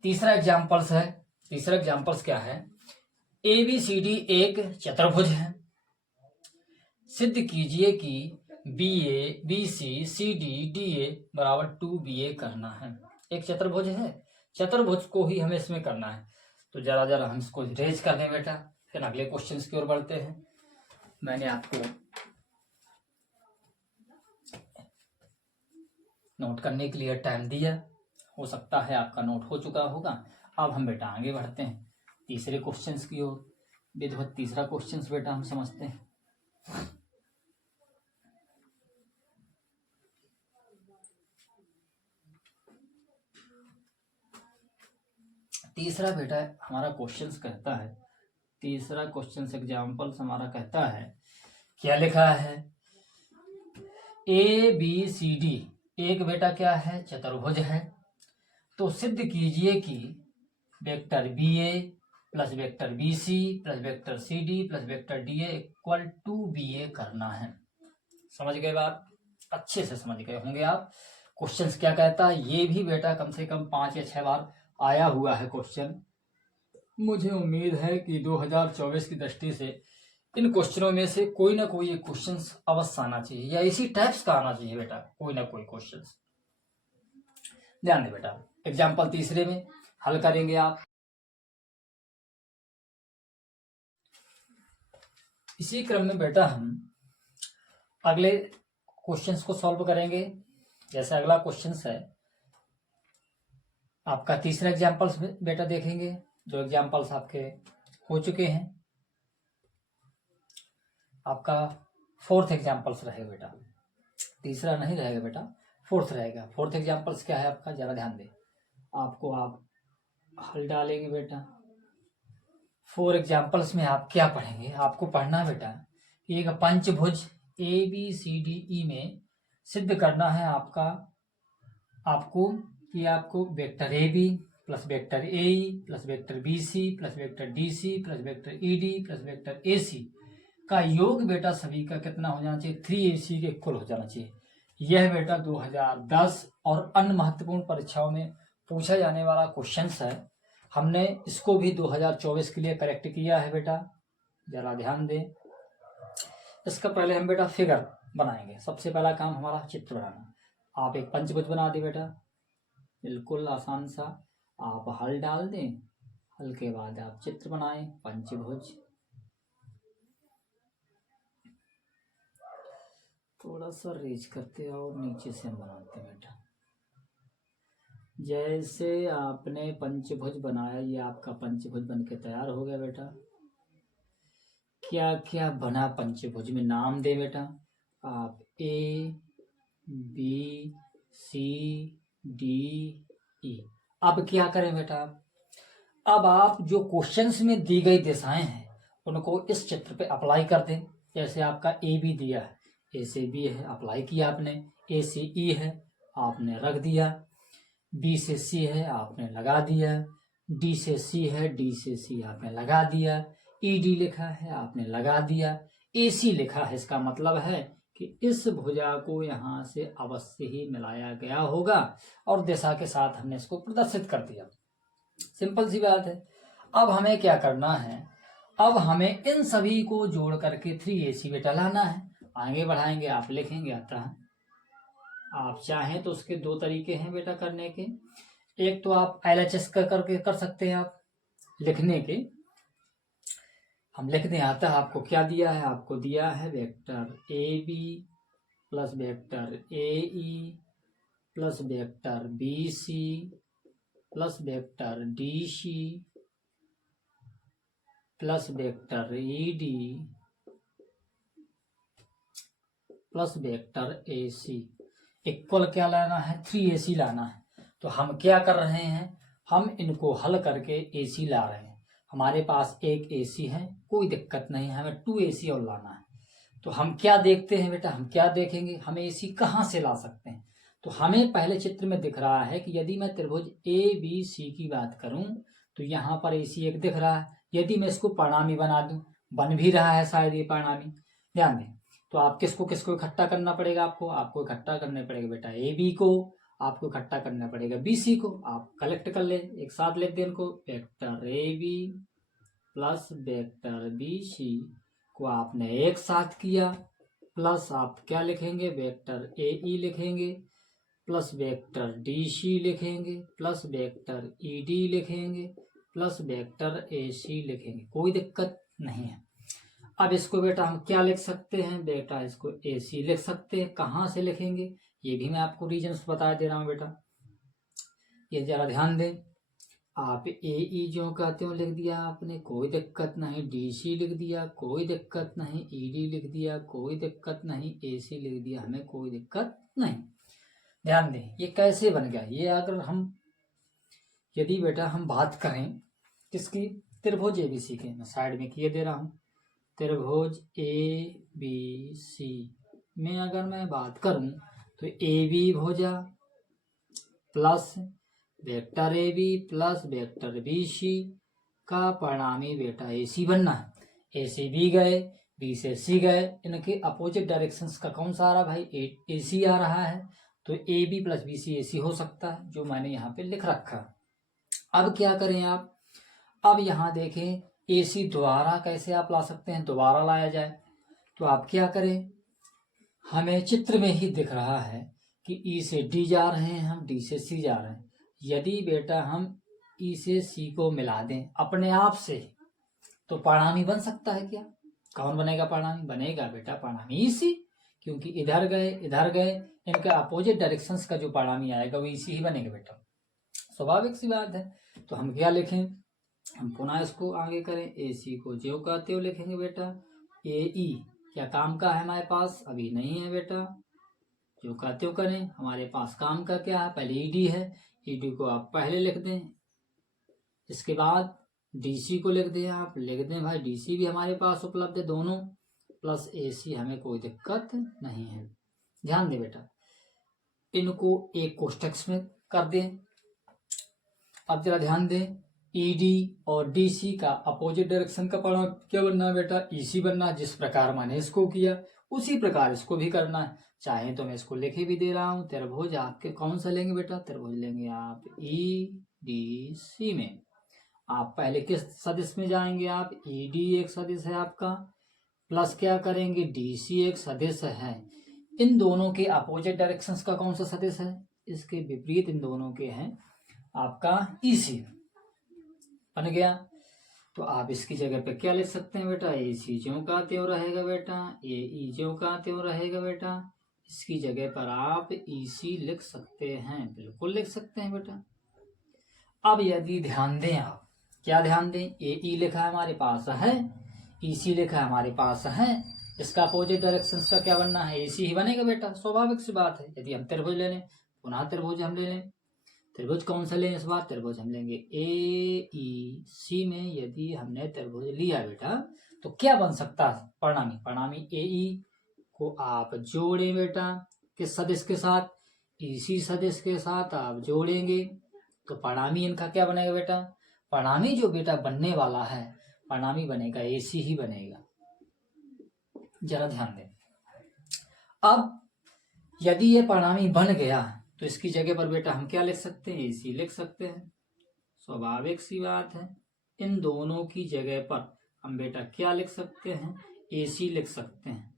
तीसरा एग्जाम्पल्स क्या है, ABCD एक चतुर्भुज है। सिद्ध कीजिए कि BA BC CD DA बराबर 2BA करना है। एक चतुर्भुज है, चतुर्भुज को ही हमें इसमें करना है। तो जरा हम इसको रेज कर लें बेटा, फिर अगले क्वेश्चंस की ओर बढ़ते हैं। मैंने आपको नोट करने के लिए टाइम दिया, हो सकता है आपका नोट हो चुका होगा। अब हम बेटा आगे बढ़ते हैं तीसरे क्वेश्चंस की ओर। विधिवत तीसरा क्वेश्चंस बेटा हम समझते हैं। तीसरा बेटा हमारा क्वेश्चंस कहता है, तीसरा क्वेश्चंस एग्जाम्पल्स हमारा कहता है, क्या लिखा है, ABCD एक बेटा क्या है चतुर्भुज है। तो सिद्ध कीजिए कि vector BA plus vector BC plus vector CD plus vector DA equal 2BA करना है। समझ गए बात, अच्छे से समझ गए होंगे आप। क्वेश्चंस क्या कहता है, ये भी बेटा कम से कम 5 या 6 बार आया हुआ है क्वेश्चन। मुझे उम्मीद है कि 2024 की दृष्टि से इन क्वेश्चनों में से कोई ना कोई एक क्वेश्चन अवश्य आना चाहिए, या इसी टाइप्स का आना चाहिए बेटा, कोई ना कोई क्वेश्चन। ध्यान दे बेटा, एग्जाम्पल तीसरे में हल करेंगे आप। इसी क्रम में बेटा हम अगले क्वेश्चंस को सॉल्व करेंगे। जैसे अगला क्वेश्चंस है आपका तीसरा एग्जाम्पल्स बेटा देखेंगे, जो एग्जाम्पल्स आपके हो चुके हैं। आपका फोर्थ एग्जाम्पल्स रहेगा बेटा, तीसरा नहीं रहेगा बेटा, फोर्थ रहेगा। फोर्थ एग्जाम्पल्स क्या है आपका, जरा ध्यान दें। आपको आप हल डालेंगे बेटा। 4 एग्जाम्पल्स में आप क्या पढ़ेंगे, आपको पढ़ना बेटा एक पंचभुज ABCDE में सिद्ध करना है आपको कि आपको vector AB plus vector AE plus vector BC plus vector DC plus vector ED plus vector AC का योग बेटा सभी का कितना हो जाना चाहिए, 3AC के इक्वल हो जाना चाहिए। यह बेटा 2010 और अन्य महत्वपूर्ण परीक्षाओं में पूछा जाने वाला क्वेश्चंस है। हमने इसको भी 2024 के लिए करेक्ट किया है बेटा, जरा ध्यान दें। इसका पहले हम बेटा फिगर बनाएंगे। सबसे पहला काम हमारा चित्र बनाना। आप एक पंचभुज बना दें बेटा, बिल्कुल आसान सा। आप हल डाल दें, हल के बाद आप चित्र बनाएं पंचभुज। थोड़ा सा रेज करते और नीचे से हम बनाते हैं बेटा। जैसे आपने पंचभुज बनाया, ये आपका पंचभुज बन के तैयार हो गया बेटा। क्या क्या बना पंचभुज में, नाम दे बेटा आप। ABCDE। अब क्या करें बेटा, अब आप जो क्वेश्चंस में दी गई दिशाएं हैं उनको इस चित्र पे अप्लाई कर दें। जैसे आपका AB दिया है, A से B है, अप्लाई किया आपने। A से E है, आपने रख दिया। B से C है, आपने लगा दिया। D से C है, D से C आपने लगा दिया। ED लिखा है, आपने लगा दिया। AC लिखा है, इसका मतलब है कि इस भुजा को यहाँ से अवश्य ही मिलाया गया होगा, और दिशा के साथ हमने इसको प्रदर्शित कर दिया। सिंपल सी बात है। अब हमें क्या करना है, अब हमें इन सभी को जोड़ करके 3AC बेटा लाना है। आगे बढ़ाएंगे, आप लिखेंगे अतः। आप चाहें तो उसके 2 तरीके हैं बेटा करने के। एक तो आप LHS करके कर सकते हैं आप लिखने के। हम लिख दें, अतः आपको क्या दिया है, आपको दिया है vector AB plus vector AE plus vector BC plus vector DC plus vector ED plus vector AC। Equal क्या लाना है, 3AC लाना है। तो हम क्या कर रहे हैं, हम इनको हल करके AC ला रहे हैं। हमारे पास एक AC है, कोई दिक्कत नहीं है, हमें 2AC और लाना है। तो हम क्या देखते हैं बेटा, हम क्या देखेंगे, हम AC कहाँ से ला सकते हैं। तो हमें पहले चित्र में दिख रहा है कि यदि मैं त्रिभुज ABC की बात करूं तो यहाँ पर AC एक दिख रहा है। यदि मैं इसको परिणामी बना दूं, बन भी रहा है शायद ये परिणामी, ध्यान दें। तो आप किसको किसको इकट्ठा करना पड़ेगा, आपको इकट्ठा करने पड़ेगा बेटा AB को, आपको इकट्ठा करना पड़ेगा BC को। आप कलेक्ट कर ले, एक साथ लिख दें इनको, vector AB plus vector BC को आपने एक साथ किया, प्लस आप क्या लिखेंगे, वेक्टर AE लिखेंगे, प्लस वेक्टर DC लिखेंगे, प्लस वेक्टर ED लिखेंगे, प्लस वेक्टर AC लिखेंगे। कोई दिक्कत नहीं है। अब इसको बेटा हम क्या लिख सकते हैं, बेटा इसको AC लिख सकते हैं। कहाँ से लिखेंगे, ये भी मैं आपको रीजन्स बता दे रहा हूँ बेटा, ये जरा ध्यान दें। आप AE जो कहते हो लिख दिया आपने, कोई दिक्कत नहीं। DC लिख दिया, कोई दिक्कत नहीं। ED लिख दिया, कोई दिक्कत नहीं। AC लिख दिया, हमें कोई दिक्कत नहीं। ध्यान दें, ये कैसे बन गया, ये अगर हम यदि बेटा हम बात करें किसकी, त्रिभुज ABC के, मैं साइड में किए दे रहा हूँ, त्रिभुज ABC में अगर मैं बात करूं तो AB भुजा plus vector AB plus vector BC का परिणामी बेटा AC बनना है। AC B गए, B से C गए, इनके अपोजिट डायरेक्शंस का कौन सा आ रहा भाई, AC आ रहा है। तो AB प्लस BC AC हो सकता है, जो मैंने यहाँ पे लिख रखा। अब क्या करें आप, अब यहाँ देखें AC दोबारा कैसे आप ला सकते हैं, दोबारा लाया जाए तो आप क्या करें, हमें चित्र में ही दिख रहा है कि E से D जा रहे हैं, हम D से C जा रहे हैं। यदि बेटा हम E से C को मिला दें अपने आप से तो परिणामी बन सकता है क्या, कौन बनेगा परिणामी, बनेगा बेटा परिणामी EC, क्योंकि इधर गए इनका अपोजिट डायरेक्शंस का जो परिणामी आएगा वो EC ही बनेगा बेटा, स्वाभाविक सी बात है। तो हम क्या लिखें, हम पुनः इसको आगे करें, AC को जो कहते हो लिखेंगे बेटा, AE क्या काम का है हमारे पास, अभी नहीं है बेटा, जो कहते हो करें। हमारे पास काम का क्या है, पहले ED है, ED को आप पहले लिख दें, इसके बाद DC को लिख दें, आप लिख दें भाई DC भी हमारे पास उपलब्ध है दोनों, प्लस AC, हमें कोई दिक्कत नहीं है। ध्यान दें बेटा, इनको एक कोष्ठक में कर दें। अब जरा ध्यान दें, ED और DC का अपोजिट डायरेक्शन का परिणाम क्या बनना है बेटा, EC बनना। जिस प्रकार मैंने इसको किया उसी प्रकार इसको भी करना है। चाहे तो मैं इसको लिखे भी दे रहा हूँ, त्रिभुज आपके कौन सा लेंगे बेटा, त्रिभुज लेंगे आप EDC में। आप पहले किस सदिश में जाएंगे, आप ED एक सदिश है आपका, प्लस क्या करेंगे DC एक सदिश है। इन दोनों के अपोजिट डायरेक्शंस का कौन सा सदिश है, इसके विपरीत इन दोनों के हैं आपका EC बन गया। तो आप इसकी जगह पे क्या लिख सकते हैं बेटा, AC ज्यों का त्यों रहेगा बेटा, AE ज्यों का त्यों रहेगा बेटा। इसकी जगह पर आप EC लिख सकते हैं, बिल्कुल लिख सकते हैं बेटा। अब यदि ध्यान दें, आप क्या ध्यान दें, AE लिखा है हमारे पास है, EC लिखा है हमारे पास है, इसका अपोजिट डायरेक्शंस का क्या बनना है, AC ही बनेगा बेटा, स्वाभाविक सी बात है। यदि हम त्रिभुज ले लें, पुनः त्रिभुज हम ले लें, त्रिभुज कौन सा लें इस बार, त्रिभुज हम लेंगे AEC में। यदि हमने त्रिभुज लिया बेटा तो क्या बन सकता है परिणामी AE को आप जोड़े बेटा किस सदिश के साथ, EC सदिश के साथ आप जोड़ेंगे तो परिणामी इनका क्या बनेगा बेटा, परिणामी जो बेटा बनने वाला है, परिणामी बनेगा AC ही बनेगा। जरा ध्यान दें, अब यदि ये परिणामी बन गया तो इसकी जगह पर बेटा हम क्या लिख सकते हैं, AC लिख सकते हैं, स्वाभाविक सी बात है। इन दोनों की जगह पर हम बेटा क्या लिख सकते हैं, AC लिख सकते हैं,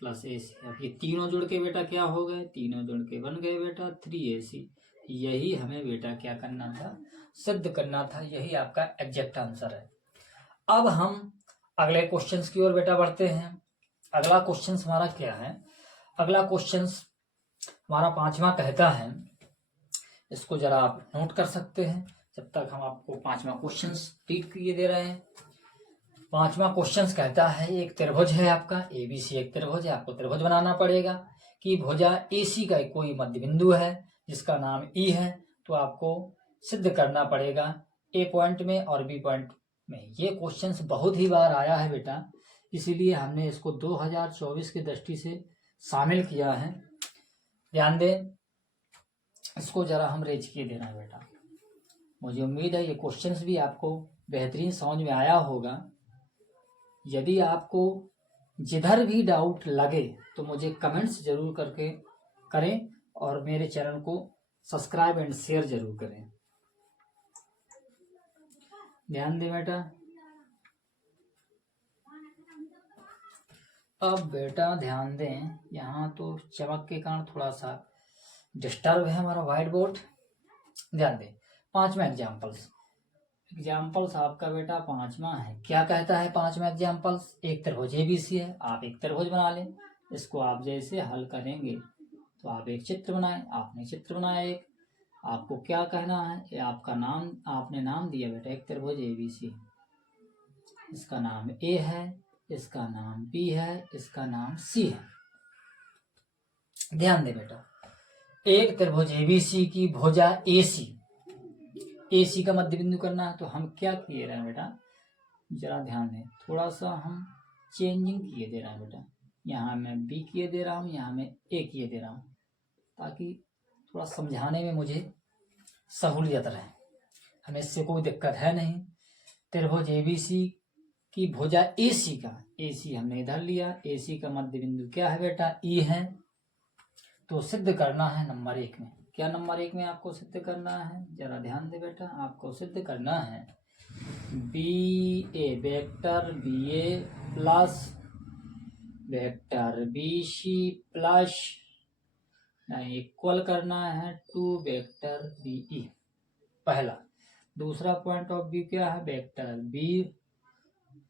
प्लस AC। अब ये तीनों जुड़ के बेटा क्या हो गए, तीनों जुड़ के बन गए बेटा 3AC। यही हमें बेटा क्या करना था, सिद्ध करना था, यही आपका एग्जैक्ट आंसर है। अब हम अगले क्वेश्चंस की ओर बेटा बढ़ते हैं। अगला क्वेश्चन हमारा क्या है, अगला क्वेश्चन हमारा 5वां कहता है, इसको जरा आप नोट कर सकते हैं जब तक हम आपको 5वां क्वेश्चन रीड किए दे रहे हैं। 5वां क्वेश्चन कहता है, एक त्रिभुज है आपका ABC, एक त्रिभुज है, आपको त्रिभुज बनाना पड़ेगा। कि भुजा AC का कोई मध्य बिंदु है जिसका नाम E है, तो आपको सिद्ध करना पड़ेगा A पॉइंट में और B पॉइंट में। ये क्वेश्चंस बहुत ही बार आया है बेटा, इसीलिए हमने इसको 2024 की दृष्टि से शामिल किया है। ध्यान दें, इसको जरा हम रेज किए देना है बेटा। मुझे उम्मीद है ये क्वेश्चंस भी आपको बेहतरीन समझ में आया होगा। यदि आपको जिधर भी डाउट लगे तो मुझे कमेंट्स जरूर करके करें और मेरे चैनल को सब्सक्राइब एंड शेयर जरूर करें। ध्यान दें बेटा। अब बेटा ध्यान दें, यहाँ तो चमक के कारण थोड़ा सा डिस्टर्ब है हमारा व्हाइट बोर्ड। ध्यान दें, 5वां एग्जाम्पल्स आपका बेटा 5वां है। क्या कहता है 5वां एग्जाम्पल्स? एक त्रिभुज ABC है, आप एक त्रिभुज बना लें। इसको आप जैसे हल करेंगे तो आप एक चित्र बनाएं। आपने चित्र बनाया एक, आपको क्या कहना है, ये आपका नाम, आपने नाम दिया बेटा एक त्रिभुज ABC, इसका नाम A है, इसका नाम B है, इसका नाम C है। ध्यान दे बेटा, एक त्रिभुज ABC की भुजा AC का मध्य बिंदु करना है। तो हम क्या किए रहे हैं बेटा, जरा ध्यान दें, थोड़ा सा हम चेंजिंग किए दे रहे हैं बेटा। यहाँ मैं B किए दे रहा हूँ, यहाँ मैं A किए दे रहा हूँ, ताकि थोड़ा समझाने में मुझे सहूलियत रहे। हमें इससे कोई दिक्कत है नहीं। त्रिभुज ABC की भुजा AC हमने इधर लिया। AC का मध्य बिंदु क्या है बेटा, E है। तो सिद्ध करना है नंबर 1 में। क्या नंबर 1 में आपको सिद्ध करना है, जरा ध्यान दे बेटा। आपको सिद्ध करना है BA vector BA plus vector BC plus equal करना है 2 वेक्टर BE, पहला। दूसरा पॉइंट ऑफ व्यू क्या है, वेक्टर B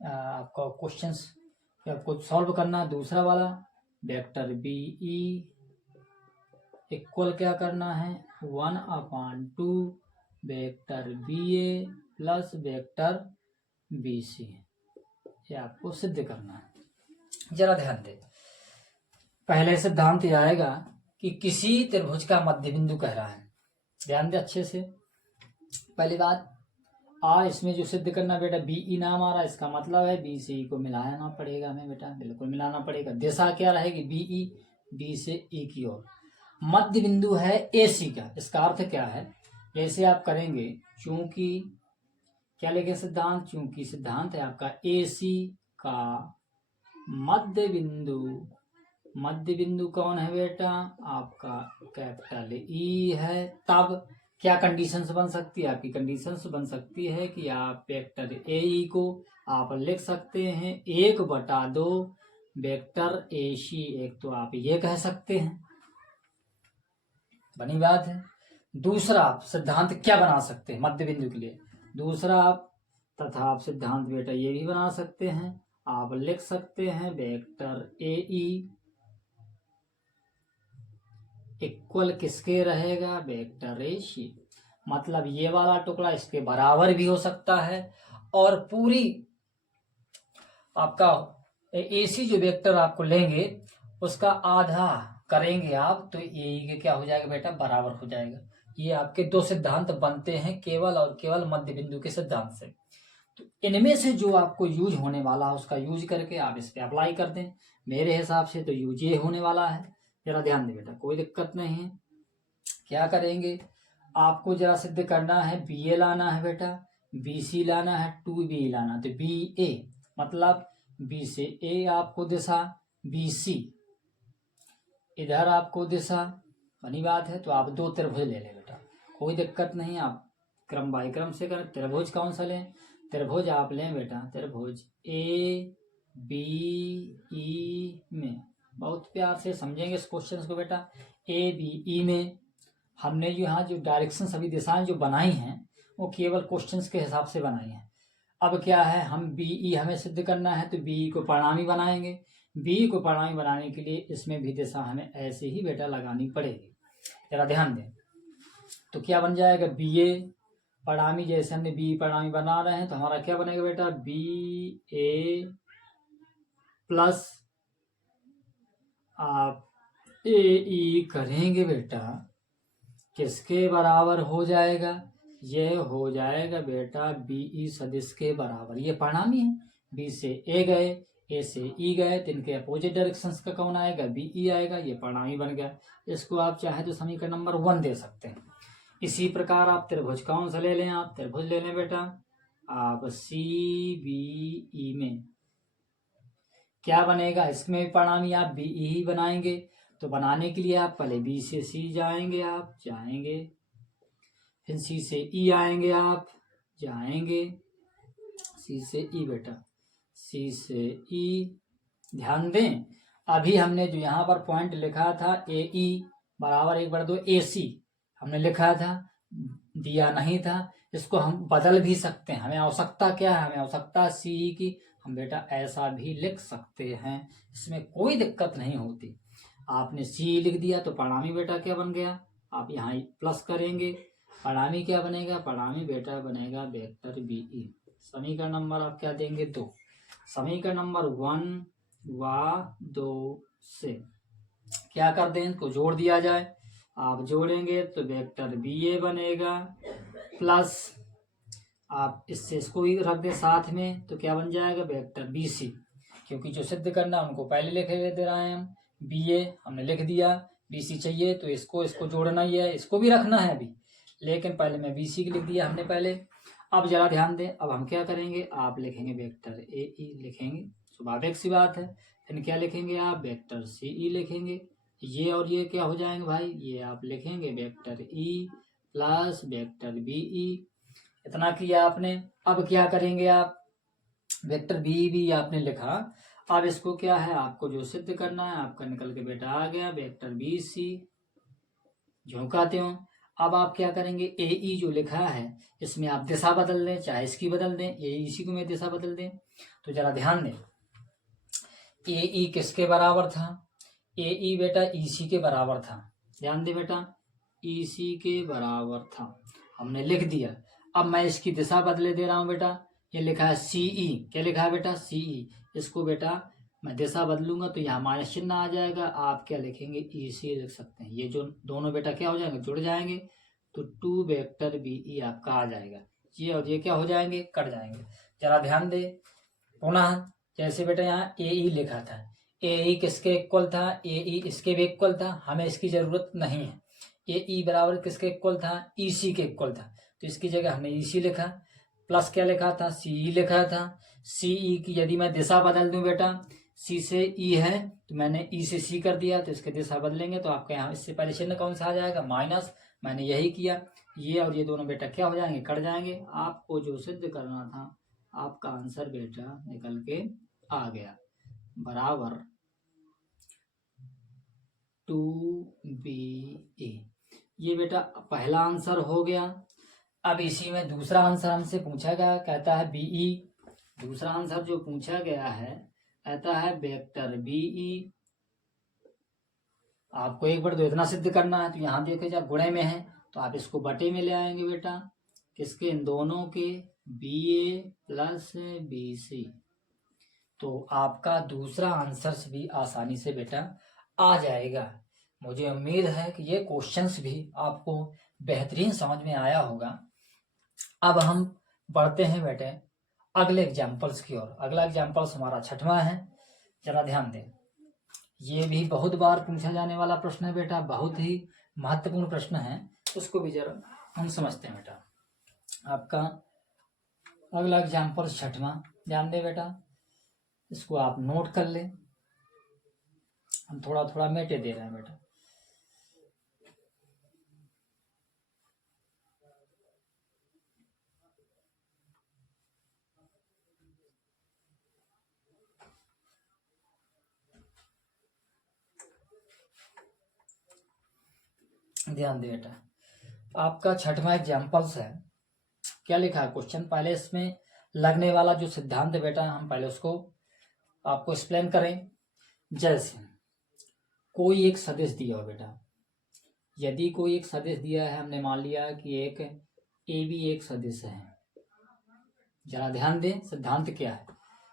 आपका क्वेश्चंस आपको सॉल्व करना है। दूसरा वाला वेक्टर BE इक्वल क्या करना है, 1/2 vector BA plus vector BC, ये आपको सिद्ध करना है। जरा ध्यान दे, पहले सिद्धांत यह आएगा कि किसी त्रिभुज का मध्य बिंदु कह रहा है। ध्यान दे अच्छे से। पहली बात, इसमें जो सिद्ध करना बेटा BE नाम आ रहा है, इसका मतलब है B से E को मिलाना पड़ेगा हमें बेटा, बिल्कुल मिलाना पड़ेगा। दिशा क्या रहेगी, BE, B से E की ओर। मध्य बिंदु है AC का, इसका अर्थ क्या है, जैसे आप करेंगे, चूंकि क्या लेंगे सिद्धांत, चूंकि सिद्धांत है आपका AC का मध्य बिंदु कौन है बेटा, आपका कैपिटल E है। तब क्या कंडीशंस बन सकती है, आपकी कंडीशंस बन सकती है कि आप वेक्टर AE को आप लिख सकते हैं 1/2 वेक्टर AC, एक तो आप ये कह सकते हैं, बनी बात है। दूसरा आप सिद्धांत क्या बना सकते हैं मध्य बिंदु के लिए, दूसरा आप सिद्धांत बेटा ये भी बना सकते हैं, आप लिख सकते हैं वेक्टर AE इक्वल किसके रहेगा, वेक्टर AC। मतलब ये वाला टुकड़ा इसके बराबर भी हो सकता है, और पूरी आपका AC जो वेक्टर आपको लेंगे उसका आधा करेंगे आप, तो AE के क्या हो जाएगा बेटा, बराबर हो जाएगा। ये आपके 2 सिद्धांत बनते हैं केवल और केवल मध्य बिंदु के सिद्धांत से। तो इनमें से जो आपको यूज होने वाला है उसका यूज करके आप इस पे अप्लाई कर दें। मेरे हिसाब से तो यूज ये होने वाला है। जरा ध्यान दे बेटा, कोई दिक्कत नहीं है। क्या करेंगे, आपको जरा सिद्ध करना है BA लाना है बेटा, BC लाना है, 2B लाना, तो BA मतलब B से A आपको दिशा, BC इधर आपको दिशा, बनी बात है। तो आप 2 त्रिभुज ले लें बेटा, कोई दिक्कत नहीं, आप क्रम बाय क्रम से करें। त्रिभुज कौन सा लें, त्रिभुज आप लें बेटा त्रिभुज ABE में। बहुत प्यार से समझेंगे इस क्वेश्चन को बेटा। ABE में हमने जो यहाँ जो डायरेक्शन सभी दिशाएं जो बनाई हैं वो केवल क्वेश्चंस के हिसाब से बनाई हैं। अब क्या है, हम BE हमें सिद्ध करना है, तो BE को परिणामी बनाएंगे। BE को परिणामी बनाने के लिए इसमें भी दिशा हमें ऐसे ही बेटा लगानी पड़ेगी। जरा ध्यान दें, तो क्या बन जाएगा, BA परिणामी, जैसे हमने BE परिणामी बना रहे हैं तो हमारा क्या बनेगा बेटा, BA प्लस आप ए ई करेंगे बेटा, किसके बराबर हो जाएगा? ये हो जाएगा बेटा बी ई सदिश के बराबर। ये परिणामी है, बी से ए गए, ए से ई गए, तो इनके अपोजिट डायरेक्शंस का कौन आएगा? बी ई आएगा। ये परिणामी बन गया। इसको आप चाहे तो समीकरण नंबर 1 दे सकते हैं। इसी प्रकार आप त्रिभुज कौन सा ले लें? आप त्रिभुज ले लें बेटा, आप सी बी ई में क्या बनेगा? इसमें भी परिणामी आप बी ई ही बनाएंगे। तो बनाने के लिए आप पहले बी से सी जाएंगे, आप जाएंगे, फिर सी से ई आएंगे, आप जाएंगे, सी से ई बेटा, सी से ई। ध्यान दें, अभी हमने जो यहाँ पर पॉइंट लिखा था ए ई बराबर 1/2 ए सी हमने लिखा था, दिया नहीं था। इसको हम बदल भी सकते हैं। हमें आवश्यकता क्या है? हमें आवश्यकता सी ई की। हम बेटा ऐसा भी लिख सकते हैं, इसमें कोई दिक्कत नहीं होती। आपने सी लिख दिया तो परिणामी बेटा क्या बन गया? आप यहाँ प्लस करेंगे, परिणामी क्या बनेगा? परिणामी बेटा बनेगा वेक्टर बी ई। समीकरण नंबर आप क्या देंगे? 2। समीकरण नंबर 1 व 2 से क्या कर दें? इनको जोड़ दिया जाए। आप जोड़ेंगे तो वेक्टर बी ए बनेगा, प्लस आप इससे इसको ही रख दें साथ में, तो क्या बन जाएगा? Vector B C. क्योंकि जो सिद्ध करना उनको पहले लिख दे रहे हैं हम। बी ए हमने लिख दिया, बी सी चाहिए तो इसको जोड़ना ही है, इसको भी रखना है अभी, लेकिन पहले मैं बी सी की लिख दिया हमने पहले। अब जरा ध्यान दें, अब हम क्या करेंगे? आप लिखेंगे वेक्टर ए ई लिखेंगे, स्वाभाविक सी बात है। फिर क्या लिखेंगे? आप वेक्टर सी ई लिखेंगे। ये और ये क्या हो जाएंगे भाई? ये आप लिखेंगे vector E plus vector B E. इतना किया आपने। अब क्या करेंगे? आप वेक्टर बी भी आपने लिखा। अब इसको क्या है? आपको जो सिद्ध करना है आपका निकल के बेटा आ गया वेक्टर बी सी। झोंकाते हो। अब आप क्या करेंगे? ए ई जो लिखा है इसमें आप दिशा बदल दें, चाहे इसकी बदल दें, ए इसी को मैं दिशा बदल दें। तो जरा ध्यान दें, ए ई किसके बराबर था? ए ई बेटा ई सी के बराबर था। ध्यान दे बेटा, ई सी के बराबर था, हमने लिख दिया। अब मैं इसकी दिशा बदले दे रहा हूँ बेटा। ये लिखा है सी ई, क्या लिखा है बेटा? सी ई। इसको बेटा मैं दिशा बदलूंगा तो यहाँ माइनस चिन्ह आ जाएगा। आप क्या लिखेंगे? ई सी लिख सकते हैं। ये जो दोनों बेटा क्या हो जाएंगे? जुड़ जाएंगे, तो 2 वेक्टर बी ई आपका आ जाएगा। ये और ये क्या हो जाएंगे? कट जाएंगे। जरा ध्यान दे पुनः, जैसे बेटा यहाँ ए ई लिखा था, ए ई किसके इक्वल था? ए ई इसके भी इक्वल था, हमें इसकी जरूरत नहीं है। ए ई बराबर किसके इक्वल था? ई सी के इक्वल था, तो इसकी जगह हमने ई सी लिखा। प्लस क्या लिखा था? सी ई लिखा था। सी ई की यदि मैं दिशा बदल दूं बेटा, सी से ई है तो मैंने ई से सी कर दिया, तो इसके दिशा बदलेंगे तो आपके यहाँ इससे पहले चिन्ह कौन सा आ जाएगा? माइनस। मैंने यही किया। ये और ये दोनों बेटा क्या हो जाएंगे? कट जाएंगे। आपको जो सिद्ध करना था आपका आंसर बेटा निकल के आ गया, बराबर 2BA। ये बेटा पहला आंसर हो गया। अब इसी में दूसरा आंसर हमसे पूछा गया, कहता है बीई। दूसरा आंसर जो पूछा गया है कहता है वेक्टर बीई। आपको 1/2 इतना सिद्ध करना है, तो यहाँ देखो जब गुणे में है तो आप इसको बटे में ले आएंगे बेटा, किसके? इन दोनों के, BA प्लस BC। तो आपका दूसरा आंसर भी आसानी से बेटा आ जाएगा। मुझे उम्मीद है कि ये क्वेश्चंस भी आपको बेहतरीन समझ में आया होगा। अब हम बढ़ते हैं बेटे अगले एग्जाम्पल्स की ओर। अगला एग्जाम्पल्स हमारा 6वां है। जरा ध्यान दें, ये भी बहुत बार पूछा जाने वाला प्रश्न है बेटा, बहुत ही महत्वपूर्ण प्रश्न है। उसको भी जरा हम समझते हैं बेटा। आपका अगला एग्जाम्पल 6वां, ध्यान दे बेटा, इसको आप नोट कर ले। हम थोड़ा थोड़ा मेटे दे रहे हैं बेटा। ध्यान दे बेटा, आपका 6वां एग्जाम्पल्स है। क्या लिखा है क्वेश्चन? पहले इसमें लगने वाला जो सिद्धांत है बेटा हम पहले उसको आपको एक्सप्लेन करें। जैसे कोई एक सदिश दिया हो बेटा, यदि कोई एक सदिश दिया है, हमने मान लिया कि एक ए बी एक सदिश है। जरा ध्यान दें सिद्धांत क्या है।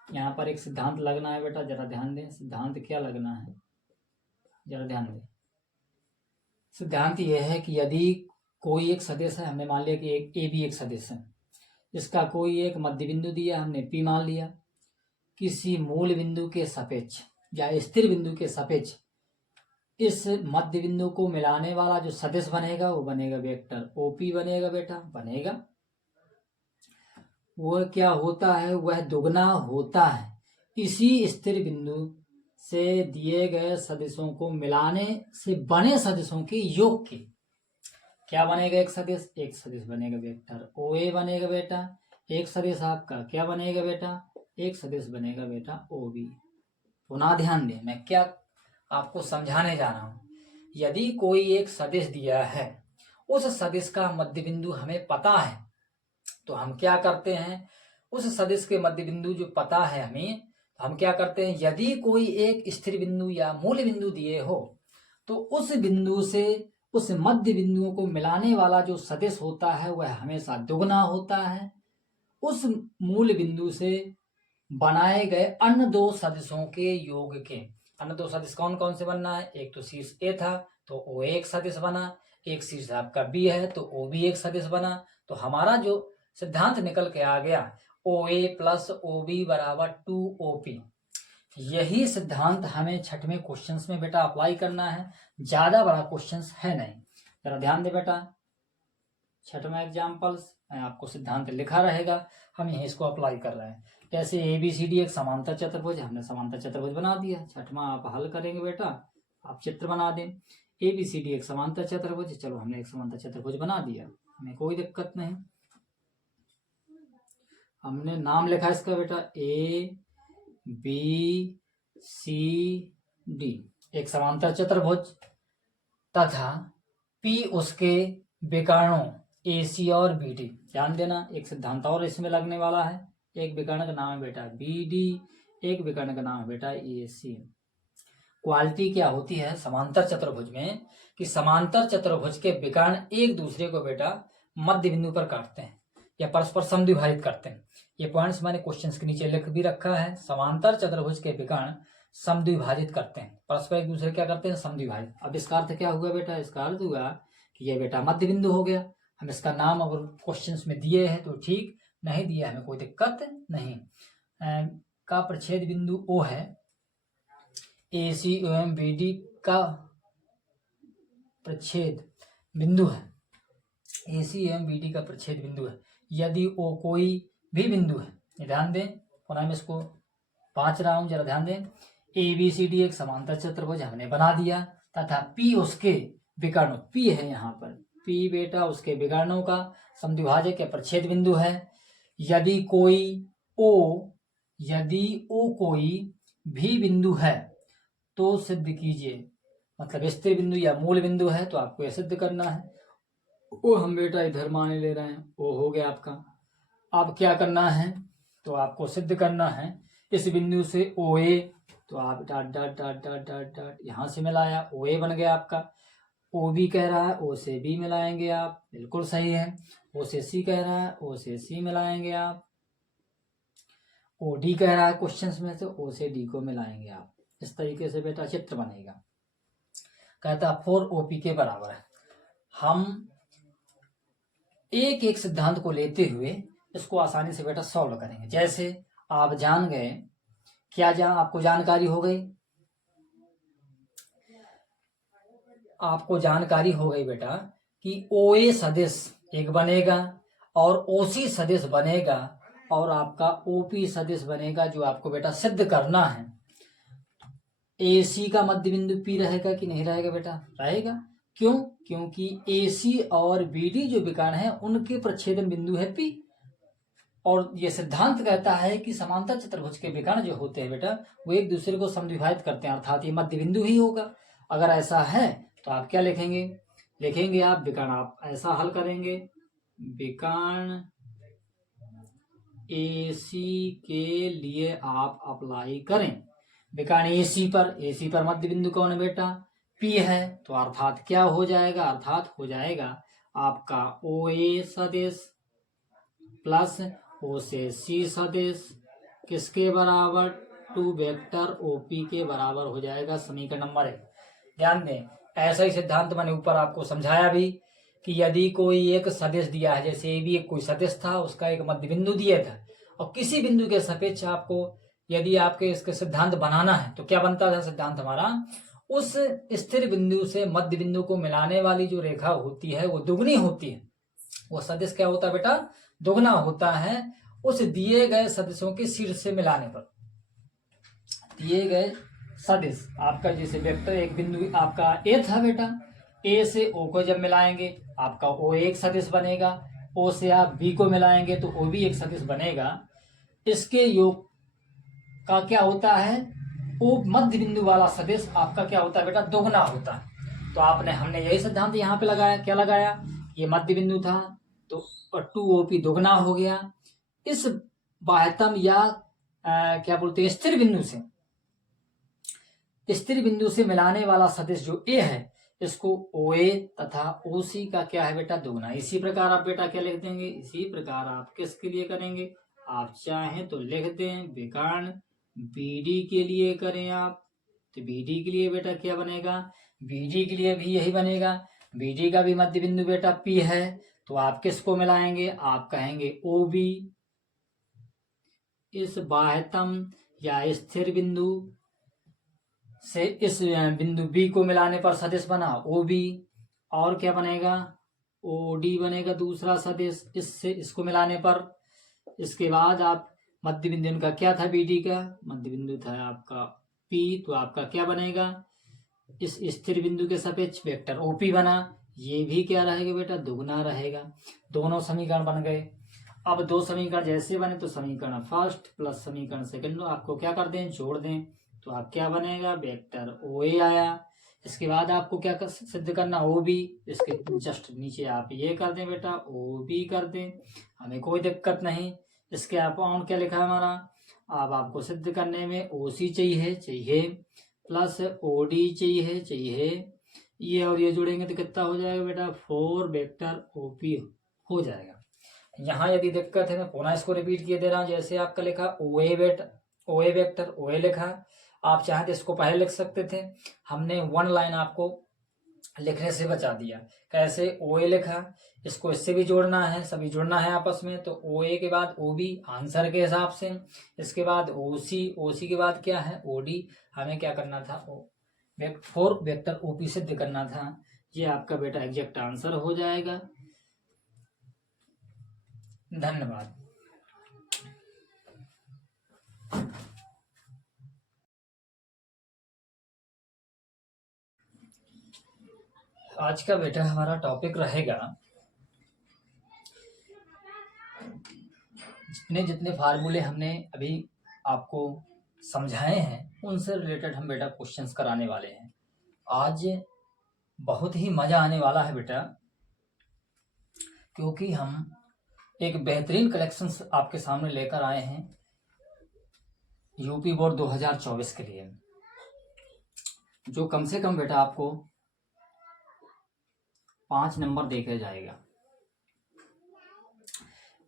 यहाँ पर एक सिद्धांत लगना है बेटा, जरा ध्यान दें सिद्धांत क्या लगना है, जरा ध्यान दें। सिद्धांत यह है कि यदि कोई एक सदिश है, हमने मान लिया कि एक ए बी एक सदिश है, इसका कोई एक मध्य बिंदु दिया, हमने पी मान लिया, किसी मूल बिंदु के सापेक्ष या स्थिर बिंदु के सापेक्ष इस मध्य बिंदु को मिलाने वाला जो सदिश बनेगा वो बनेगा वेक्टर ओपी बनेगा बेटा, बनेगा। वह क्या होता है, वह दुगना होता है इसी स्थिर बिंदु से दिए गए सदिशों को मिलाने से बने सदिशों के योग के। क्या बनेगा, एक सदिश बनेगा वेक्टर ओ ए बनेगा बेटा, एक सदिश आपका क्या बनेगा बेटा, एक सदिश बनेगा बेटा ओ बी। पुनः ध्यान दें, मैं क्या आपको समझाने जा रहा हूं। यदि कोई एक सदिश दिया है, उस सदिश का मध्य बिंदु हमें पता है, तो हम क्या करते हैं, उस सदिश के मध्य बिंदु जो पता है हमें, तो हम क्या करते हैं, यदि कोई एक स्थिर बिंदु या मूल बिंदु दिए हो तो उस बिंदु से उस मध्य बिंदुओं को मिलाने वाला जो सदिश होता है वह हमेशा दुगना होता है उस मूल बिंदु से बनाए गए अन्य दो सदिशों के योग के। अन्य दो सदिश कौन कौन से बनना है, एक तो शीर्ष ए था तो ओ एक सदिश बना, एक शीर्ष आपका बी है तो ओ बी एक सदिश बना। तो हमारा जो सिद्धांत निकल के आ गया ओ ए प्लस ओ बी बराबर 2OP। यही सिद्धांत हमें छठवें क्वेश्चंस में बेटा अप्लाई करना है, ज्यादा बड़ा क्वेश्चंस है नहीं। जरा ध्यान दे बेटा, छठवां एग्जाम्पल्स आपको सिद्धांत लिखा रहेगा, हम यही इसको अप्लाई कर रहे हैं। जैसे ABCD एक समांतर चतुर्भुज, हमने समांतर चतुर्भुज बना दिया। छठवां आप हल करेंगे बेटा, आप चित्र बना दें। ABCD एक समांतर चतुर्भुज, चलो हमने एक समांतर चतुर्भुज बना दिया, हमें कोई दिक्कत नहीं। हमने नाम लिखा इसका बेटा ABCD एक समांतर चतुर्भुज तथा P उसके विकर्णों AC और BD। ध्यान देना, एक सिद्धांत और इसमें लगने वाला है, एक विकर्ण का नाम है बेटा BD, एक विकर्ण का नाम है बेटा AC। क्वालिटी क्या होती है समांतर चतुर्भुज में कि समांतर चतुर्भुज के विकर्ण एक दूसरे को बेटा मध्य बिंदु पर काटते हैं या परस्पर समद्विभाजित करते हैं। ये पॉइंट्स मैंने क्वेश्चंस के नीचे लिख भी रखा है। समांतर चतुर्भुज के विकर्ण समद्विभाजित करते हैं, परस्पर एक दूसरे क्या करते हैं, समद्विभाजित। अब इसका अर्थ क्या हुआ बेटा, इसका अर्थ हुआ कि ये बेटा मध्य बिंदु हो गया। हम इसका नाम अगर क्वेश्चंस में दिए हैं तो ठीक, नहीं दिए हमें कोई दिक्कत नहीं। का प्रच्छेद बिंदु O है, AC एवं BD का प्रच्छेद बिंदु है, AC एवं BD का प्रच्छेद बिंदु है। यदि O कोई भी बिंदु है, ध्यान दें, पुनः मैं इसको पांच रहा हूं, जरा ध्यान दें। ABCD एक समांतर चतुर्भुज हमने बना दिया तथा P उसके विकर्ण, P है यहाँ पर, P बेटा उसके विकर्णों का समद्विभाजक या प्रच्छेद बिंदु है। यदि कोई O कोई भी बिंदु है तो सिद्ध कीजिए, मतलब स्थिर बिंदु या मूल बिंदु है तो आपको यह सिद्ध करना है। ओ हम बेटा इधर माने ले रहे हैं, ओ हो गया आपका। अब क्या करना है, तो आपको सिद्ध करना है इस बिंदु से OA, तो आप dot dot dot dot dot dot यहाँ से मिलाया, OA बन गया आपका। OB कह रहा है O से B मिलाएंगे आप, बिल्कुल सही है। O से C कह रहा है, O से C मिलाएंगे आप। OD कह रहा है क्वेश्चंस में, तो O से D को मिलाएंगे आप। इस तरीके से बेटा चित्र बनेगा। कहता 4OP के बराबर है। हम एक एक सिद्धांत को लेते हुए इसको आसानी से बेटा सॉल्व करेंगे। जैसे आप जान गए, क्या आपको जानकारी हो गई, आपको जानकारी हो गई बेटा कि OA सदिश एक बनेगा और OC सदिश बनेगा और आपका OP सदिश बनेगा, जो आपको बेटा सिद्ध करना है। AC का मध्य बिंदु P रहेगा कि नहीं रहेगा बेटा, रहेगा। क्यों, क्योंकि AC और BD जो विकर्ण है उनके प्रच्छेदन बिंदु है P। और ये सिद्धांत कहता है कि समांतर चतुर्भुज के विकर्ण जो होते हैं बेटा वो एक दूसरे को समद्विभाजित करते हैं, अर्थात ये मध्य बिंदु ही होगा। अगर ऐसा है तो आप क्या लिखेंगे, लिखेंगे आप विकर्ण, आप ऐसा हल करेंगे, विकर्ण AC के लिए आप अप्लाई करें। विकर्ण AC पर मध्य बिंदु कौन है बेटा, P है, तो अर्थात क्या हो जाएगा, अर्थात हो जाएगा आपका OA सदिश प्लस O से C सदिश किसके बराबर, 2 वेक्टर OP के बराबर हो जाएगा। समीकरण नंबर 1। ध्यान दें, ऐसा ही सिद्धांत मैंने ऊपर आपको समझाया भी कि यदि कोई एक सदिश दिया है, जैसे ए भी एक कोई सदिश था, उसका एक मध्य बिंदु दिया था, और किसी बिंदु के सापेक्ष आपको यदि आपके इसके सिद्धांत बनाना है तो क्या बनता था सिद्धांत हमारा, उस स्थिर बिंदु से मध्य बिंदु को मिलाने वाली जो रेखा होती है वो दुगनी होती है। वो सदिश क्या होता है बेटा, दुगना होता है उस दिए गए सदिशों के शीर्ष से मिलाने पर। दिए गए सदिश आपका जैसे वेक्टर एक बिंदु आपका ए था बेटा, ए से ओ को जब मिलाएंगे आपका ओ एक सदिश बनेगा, ओ से आप बी को मिलाएंगे तो ओ भी एक सदिश बनेगा। इसके योग का क्या होता है, ओ मध्य बिंदु वाला सदिश आपका क्या होता है बेटा, दोगुना होता है। तो हमने यही सिद्धांत यहाँ पे लगाया, क्या लगाया, ये मध्य बिंदु था तो 2OP दोगुना हो गया। इस बाह्यतम या क्या बोलते हैं स्थिर बिंदु से मिलाने वाला सदिश जो ए है, इसको OA तथा OC का क्या है बेटा, दोगुना। इसी प्रकार आप बेटा क्या लिख देंगे, इसी प्रकार आप किसके लिए करेंगे, आप चाहें तो लिख दें विकर्ण BD के लिए करें आप, तो BD के लिए बेटा क्या बनेगा, BD के लिए भी यही बनेगा। BD का भी मध्य बिंदु बेटा P है, तो आप किसको मिलाएंगे, आप कहेंगे OB। इस बाह्यतम या स्थिर बिंदु से इस बिंदु B को मिलाने पर सदिश बना OB, और क्या बनेगा, OD बनेगा दूसरा सदिश इससे इसको मिलाने पर। इसके बाद आप मध्य बिंदु इनका क्या था, BD का मध्य बिंदु था आपका P, तो आपका क्या बनेगा, इस स्थिर बिंदु के सापेक्ष वेक्टर OP बना। ये भी क्या रहेगा बेटा, दुगुना रहेगा। दोनों समीकरण बन गए। अब दो समीकरण जैसे बने तो समीकरण फर्स्ट प्लस समीकरण सेकंड आपको क्या कर दें, जोड़ दें, तो आप क्या बनेगा, वेक्टर OA आया। इसके बाद आपको क्या सिद्ध करना, OB, इसके जस्ट नीचे आप ये कर दें बेटा, OB कर दें, हमें कोई दिक्कत नहीं। इसके अपाउंड क्या लिखा है हमारा, अब आपको सिद्ध करने में OC चाहिए प्लस OD चाहिए, ये और ये जोड़ेंगे तो कितना हो जाएगा बेटा, 4 वेक्टर OP हो जाएगा। यहाँ यदि दिक्कत है मैं पुनः इसको रिपीट किए दे रहा हूँ। जैसे आपका लिखा OA वेक्टर OA लिखा, आप चाहे तो इसको पहले लिख सकते थे, हमने 1 लाइन आपको लिखने से बचा दिया। कैसे, OA लिखा, इसको इससे भी जोड़ना है, सभी जुड़ना है आपस में, तो OA के बाद OB आंसर के हिसाब से, इसके बाद OC के बाद क्या है OD। हमें क्या करना था, 4 वेक्टर OP सिद्ध करना था। ये आपका बेटा एग्जैक्ट आंसर हो जाएगा। धन्यवाद। आज का बेटा हमारा टॉपिक रहेगा, जितने फार्मूले हमने अभी आपको समझाए हैं उनसे रिलेटेड हम बेटा क्वेश्चंस कराने वाले हैं। आज बहुत ही मजा आने वाला है बेटा, क्योंकि हम एक बेहतरीन कलेक्शन आपके सामने लेकर आए हैं यूपी बोर्ड 2024 के लिए, जो कम से कम बेटा आपको 5 नंबर देके जाएगा।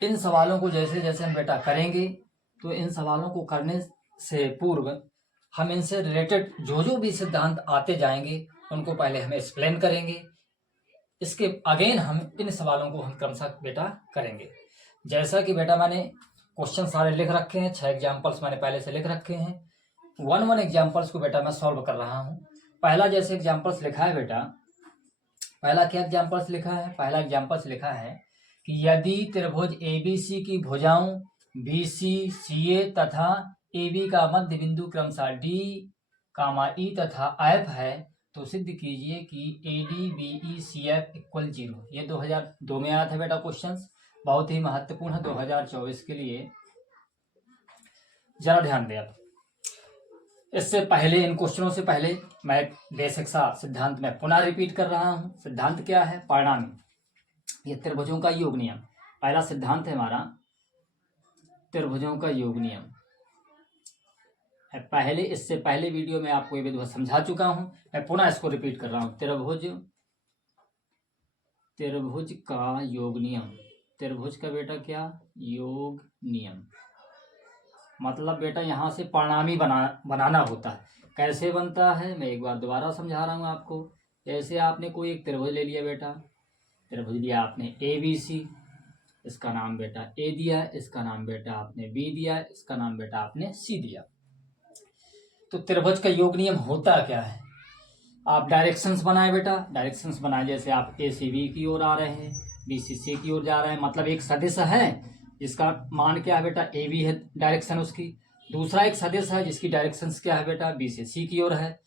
इन सवालों को जैसे जैसे हम बेटा करेंगे, तो इन सवालों को करने से पूर्व हम इनसे रिलेटेड जो भी सिद्धांत आते जाएंगे उनको पहले हम एक्सप्लेन करेंगे। इसके अगेन हम इन सवालों को हम क्रमशः बेटा करेंगे। जैसा कि बेटा मैंने क्वेश्चन सारे लिख रखे हैं, 6 एग्जाम्पल्स मैंने पहले से लिख रखे हैं। 1 एग्जाम्पल्स को बेटा मैं सॉल्व कर रहा हूँ। पहला जैसे एग्जाम्पल्स लिखा है बेटा, पहला क्या एग्जाम्पल्स लिखा है, पहला एग्जाम्पल्स लिखा है कि यदि त्रिभुज ABC की भुजाओं BC CA तथा AB का मध्य बिंदु क्रमशः D, E तथा F है, तो सिद्ध कीजिए कि AD BE CF इक्वल 0। ये 2002 में आया था बेटा क्वेश्चंस, बहुत ही महत्वपूर्ण है 2024 के लिए, जरा ध्यान दें आप। इससे पहले, इन क्वेश्चनों से पहले मैं बेसिक सा सिद्धांत में पुनः रिपीट कर रहा हूं। सिद्धांत क्या है, परिणामी, ये त्रिभुजों का योग नियम। पहला सिद्धांत है हमारा त्रिभुजों का योग नियम। इससे पहले वीडियो में आपको ये विधि समझा चुका हूं, मैं पुनः इसको रिपीट कर रहा हूं। त्रिभुज का योग नियम। त्रिभुज का बेटा क्या, योग नियम। मतलब बेटा यहाँ से परिणामी बनाना होता है। कैसे बनता है, मैं एक बार दोबारा समझा रहा हूँ आपको। जैसे आपने कोई एक त्रिभुज ले लिया बेटा, त्रिभुज लिया आपने ABC, इसका नाम बेटा A दिया, इसका नाम बेटा आपने B दिया, इसका नाम बेटा आपने C दिया। तो त्रिभुज का योग नियम होता क्या है? आप डायरेक्शंस बनाए बेटा, डायरेक्शंस बनाए, जैसे आप A से B की ओर आ रहे हैं, B से C की ओर जा रहे हैं, मतलब एक सदिश है जिसका मान क्या है बेटा AB है डायरेक्शन उसकी, दूसरा एक सदिश है जिसकी डायरेक्शंस क्या है बेटा B से C की ओर है।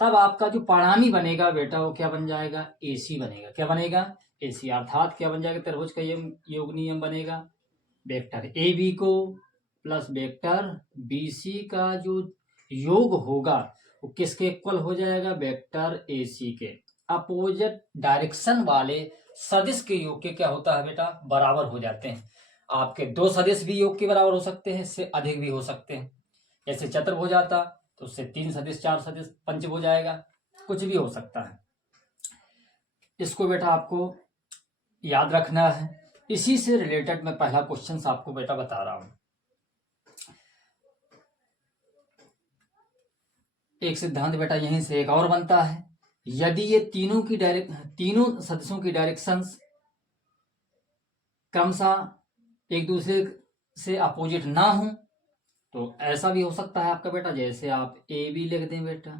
तब आपका जो परिणामी बनेगा बेटा वो क्या बन जाएगा? AC बनेगा। क्या बनेगा? AC, अर्थात क्या बन जाएगा? त्रिभुज का योग नियम बनेगा, वेक्टर AB को प्लस वेक्टर BC का जो योग होगा वो किसके इक्वल हो जाएगा? वेक्टर AC के अपोजिट डायरेक्शन वाले सदिश के योग के क्या होता है बेटा? बराबर हो जाते हैं। आपके दो सदिश भी योग के बराबर हो सकते हैं, इससे अधिक भी हो सकते हैं। जैसे चतुर्भुज आता तो उससे 3 सदिश, 4 सदिश, पंचभुज आएगा, कुछ भी हो सकता है। इसको बेटा आपको याद रखना है। इसी से रिलेटेड मैं पहला क्वेश्चन आपको बेटा बता रहा हूं। एक सिद्धांत बेटा यहीं से एक और बनता है, यदि ये तीनों सदिशों की डायरेक्शंस क्रमशः एक दूसरे से अपोजिट ना हो तो ऐसा भी हो सकता है आपका बेटा, जैसे आप AB लिख दें बेटा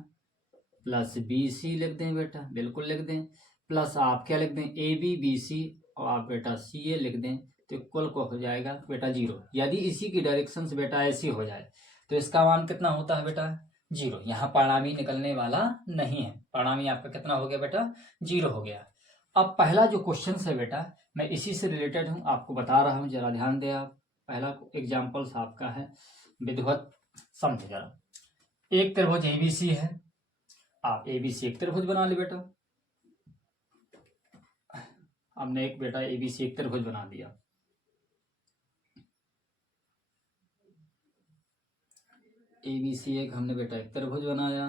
प्लस BC लिख दें बेटा, बिल्कुल लिख दें, प्लस आप क्या लिख दें AB BC और आप बेटा CA लिख दें, तो इक्वल को हो जाएगा बेटा 0। यदि इसी की डायरेक्शंस बेटा ऐसी हो जाए तो इसका मान कितना होता है बेटा? 0। यहाँ परिणामी निकलने वाला नहीं है, परिणामी आपका कितना हो गया बेटा? 0 हो गया। अब पहला जो क्वेश्चन है बेटा मैं इसी से रिलेटेड हूँ, आपको बता रहा हूँ, जरा ध्यान दें आप। पहला एग्जाम्पल्स आपका है विधिवत, समझ जरा। एक त्रिभुज ABC है, आप ABC एक त्रिभुज बना ले बेटा। हमने एक बेटा ABC एक त्रिभुज बना दिया। ABC एक हमने बेटा एक त्रिभुज बनाया,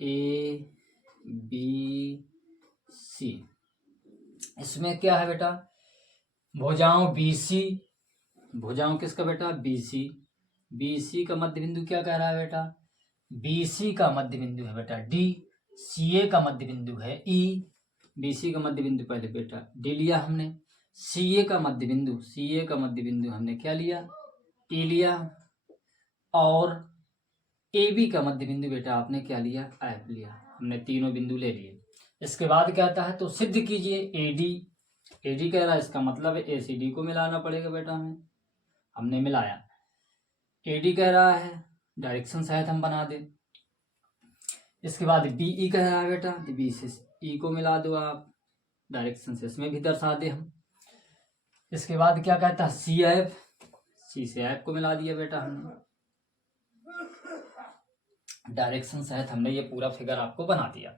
ABC। इसमें क्या है बेटा? भुजाओं BC, भुजाओं किसका बेटा? BC। BC का मध्य बिंदु क्या कह रहा है बेटा? BC का मध्य बिंदु है बेटा D, CA का मध्य बिंदु है E। BC का मध्य बिंदु पहले बेटा D लिया हमने, CA का मध्य बिंदु हमने क्या लिया? E लिया, और AB का मध्य बिंदु बेटा आपने क्या लिया? F लिया। हमने तीनों बिंदु ले लिए। इसके बाद कहता है तो सिद्ध कीजिए AD कह रहा है, इसका मतलब है ACD को मिलाना पड़ेगा बेटा हमें, हमने मिलाया। AD कह रहा है डायरेक्शन शायद हम बना दें। इसके बाद BE कह रहा है बेटा, B से E को मिला दो आप, डायरेक्शन से इसमें भी दर्शा दे हम। इसके बाद क्या कहता है? CF, C से F को मिला दिया बेटा हमने, डायरेक्शन सहित हमने ये पूरा फिगर आपको बना दिया।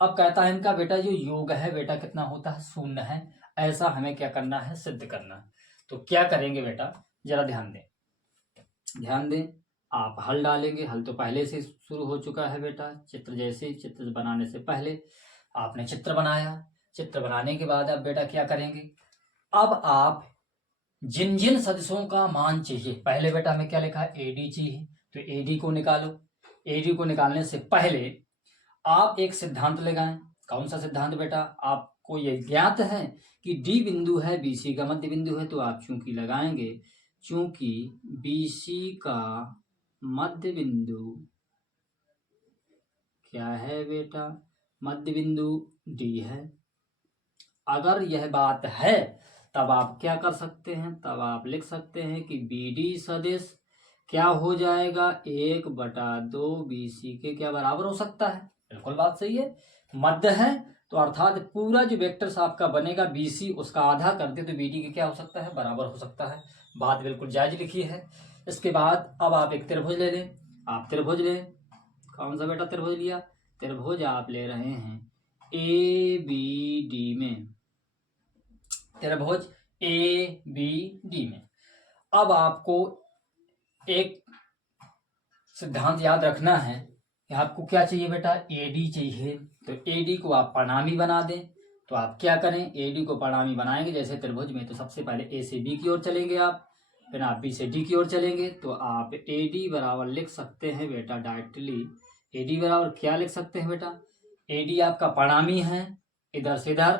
अब कहता है इनका बेटा जो योग है बेटा कितना होता है? 0 है। ऐसा हमें क्या करना है? सिद्ध करना है। तो क्या करेंगे बेटा? जरा ध्यान दें, आप हल डालेंगे। हल तो पहले से शुरू हो चुका है बेटा, चित्र बनाने से पहले आपने चित्र बनाया। चित्र बनाने के बाद अब बेटा क्या करेंगे? अब आप जिन जिन सदिशों का मान चाहिए, पहले बेटा हमें क्या लिखा है? AD चाहिए, तो AD को निकालो। AD को निकालने से पहले आप एक सिद्धांत लगाएं। कौन सा सिद्धांत बेटा? आपको ये ज्ञात है कि D बिंदु है, BC का मध्य बिंदु है, तो आप चूंकि लगाएंगे, चूंकि BC का मध्य बिंदु क्या है बेटा? मध्य बिंदु D है। अगर यह बात है तब आप क्या कर सकते हैं? तब आप लिख सकते हैं कि BD सदिश क्या हो जाएगा? 1/2 BC के क्या बराबर हो सकता है? बिल्कुल बात सही है, मध्य है तो अर्थात पूरा जो वेक्टर्स आपका बनेगा BC उसका आधा कर दे तो BD के क्या हो सकता है? बराबर हो सकता है। बात बिल्कुल जायज लिखी है। इसके बाद अब आप एक त्रिभुज ले लें। आप त्रिभुज लें, कौन सा बेटा त्रिभुज लिया? त्रिभुज आप ले रहे हैं ABD में, त्रिभुज ABD में। अब आपको एक सिद्धांत याद रखना है कि आपको क्या चाहिए बेटा? AD चाहिए, तो AD को आप परिणामी बना दें। तो आप क्या करें? AD को परिणामी बनाएंगे जैसे त्रिभुज में, तो सबसे पहले A से B की ओर चलेंगे आप, फिर आप B से D की ओर चलेंगे, तो आप AD बराबर लिख सकते हैं बेटा डायरेक्टली AD बराबर क्या लिख सकते हैं बेटा, AD आपका परिणामी है इधर से इधर,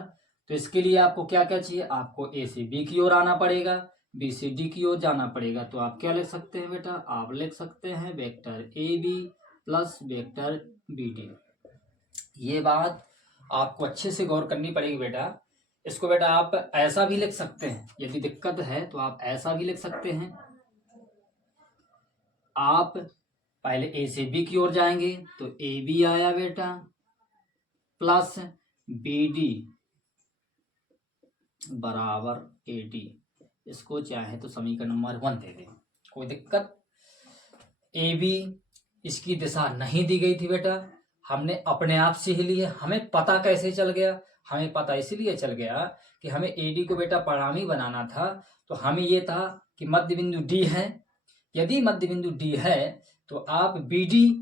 तो इसके लिए आपको क्या क्या चाहिए, आपको A से B की ओर आना पड़ेगा, B से D की ओर जाना पड़ेगा। तो आप क्या लिख सकते हैं बेटा, आप लिख सकते हैं vector AB plus vector BD। ये बात आपको अच्छे से गौर करनी पड़ेगी बेटा। इसको बेटा आप ऐसा भी लिख सकते हैं, यदि दिक्कत है तो आप ऐसा भी लिख सकते हैं। आप पहले A से B की ओर जाएंगे तो AB आया बेटा प्लस BD बराबर AD। इसको चाहे तो समीकरण नंबर 1 दे दें, कोई दिक्कत। AB इसकी दिशा नहीं दी गई थी बेटा, हमने अपने आप से ही लिए। हमें पता कैसे चल गया, हमें पता इसलिए चल गया कि हमें AD को बेटा परिणामी बनाना था। तो हमें ये था कि मध्य बिंदु D है, यदि मध्य बिंदु D है तो आप BD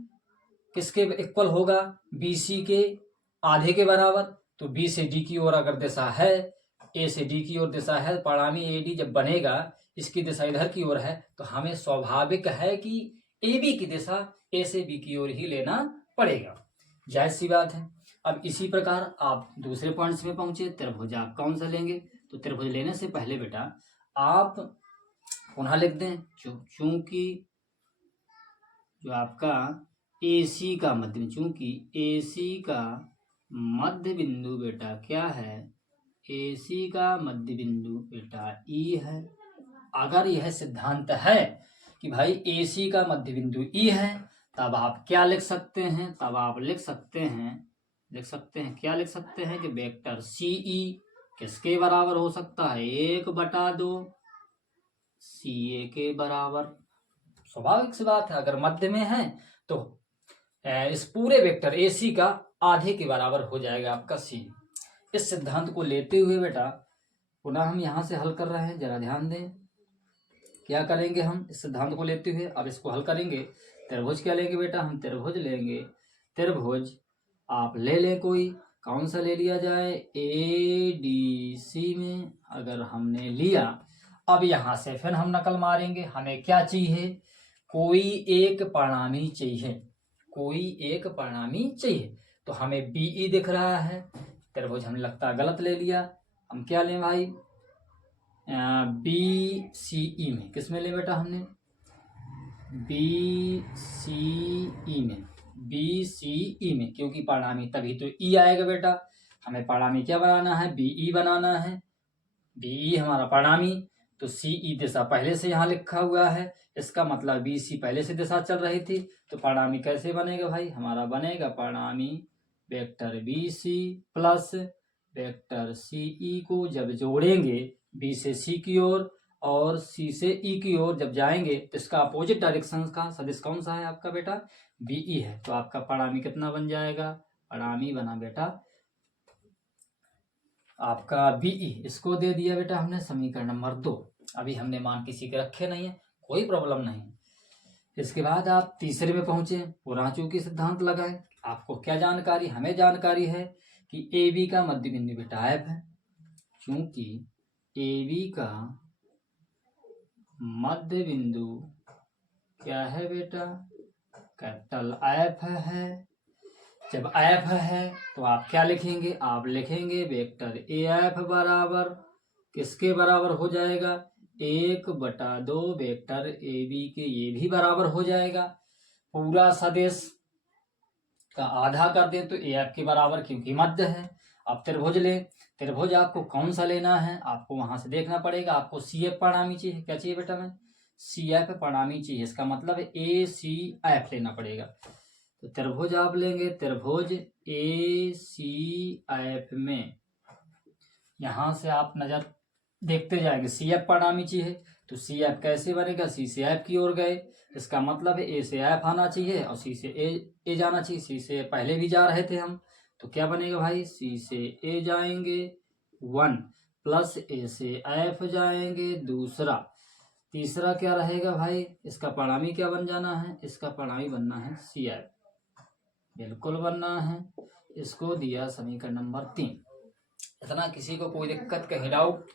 किसके इक्वल होगा, BC के आधे के बराबर। तो B से D की ओर अगर दिशा है, A से D की ओर दिशा है, परिणामी AD जब बनेगा, इसकी दिशा इधर की ओर है, तो हमें स्वाभाविक है कि AB की दिशा A से B की ओर ही लेना पड़ेगा, जायज सी बात है। अब इसी प्रकार आप दूसरे पॉइंट्स में पहुंचे, त्रिभुज आप कौन सा लेंगे, तो त्रिभुज लेने से पहले बेटा आप पुनः लिख दें, चूंकि जो आपका AC का मध्य बिंदु, चूंकि AC का मध्य बिंदु बेटा क्या है, AC का मध्य बिंदु बेटा E है। अगर यह सिद्धांत है कि भाई AC का मध्य बिंदु E है, तब आप क्या लिख सकते हैं, तब आप लिख सकते हैं क्या लिख सकते हैं कि वेक्टर CE किसके बराबर हो सकता है, 1/2 CA के बराबर। स्वाभाविक सी बात है, अगर मध्य में है तो इस पूरे वेक्टर AC का आधे के बराबर हो जाएगा आपका C। इस सिद्धांत को लेते हुए बेटा पुनः हम यहाँ से हल कर रहे हैं, जरा ध्यान दें। क्या करेंगे हम इस सिद्धांत को लेते हुए, अब इसको हल करेंगे। त्रिभुज क्या लेंगे बेटा, हम त्रिभुज लेंगे। त्रिभुज आप ले लें, कोई कौन सा ले लिया जाए, ADC में अगर हमने लिया, अब यहाँ से फिर हम नकल मारेंगे। हमें क्या चाहिए, कोई एक परिणामी चाहिए, कोई एक परिणामी चाहिए। तो हमें BE दिख रहा है, त्रिभुज हमें लगता है गलत ले लिया। हम क्या लें भाई, BCE में, किस में ले बेटा हमने, BCE में, BCE में, क्योंकि परिणामी तभी तो E आएगा बेटा। हमें परिणामी क्या बनाना है, BE बनाना है। BE हमारा परिणामी, तो CE दिशा पहले से यहाँ लिखा हुआ है, इसका मतलब BC पहले से दिशा चल रही थी। तो परिणामी कैसे बनेगा भाई, हमारा बनेगा परिणामी vector BC plus vector CE को जब जोड़ेंगे B से C की ओर और C से E की ओर जब जाएंगे, तो इसका अपोजिट डायरेक्शन का सदिश कौन सा है आपका बेटा, BE है। तो आपका परिणामी कितना बन जाएगा, परिणामी बना बेटा आपका BE। इसको दे दिया बेटा हमने समीकरण नंबर 2। अभी हमने मान किसी के रखे नहीं है, कोई प्रॉब्लम नहीं। इसके बाद आप तीसरे में पहुंचे, पुनः चूंकि सिद्धांत लगाए। आपको क्या जानकारी, हमें जानकारी है कि AB का मध्य बिंदु बेटा F है। चूंकि AB का मध्य बिंदु क्या है बेटा, कैपिटल F है। जब F है तो आप क्या लिखेंगे, आप लिखेंगे वेक्टर AF बराबर किसके बराबर हो जाएगा, 1/2 वेक्टर AB के, ये भी बराबर हो जाएगा। पूरा सदिश का आधा कर दें तो AF के बराबर, क्योंकि मध्य है। अब त्रिभुज ले, त्रिभुज आपको कौन सा लेना है, आपको वहां से देखना पड़ेगा। आपको CF परिणामी चाहिए, क्या चाहिए बेटा में, CF परिणामी चाहिए। इसका मतलब है ACF लेना पड़ेगा। तो त्रिभुज आप लेंगे, त्रिभुज ACF में यहां से आप नजर देखते जाएंगे, CF परिणामी चाहिए। तो CF कैसे बनेगा, C से F की ओर गए, इसका मतलब है A से F आना चाहिए और C से A जाना चाहिए। C से पहले भी जा रहे थे हम, तो क्या बनेगा भाई, C से A जाएंगे 1 प्लस A से F जाएंगे 2। तीसरा क्या रहेगा भाई, इसका परिणामी क्या बन जाना है, इसका परिणामी बनना है CF, बिल्कुल बनना है। इसको दिया समीकरण नंबर 3। इतना किसी को कोई दिक्कत, कहीं डाउट,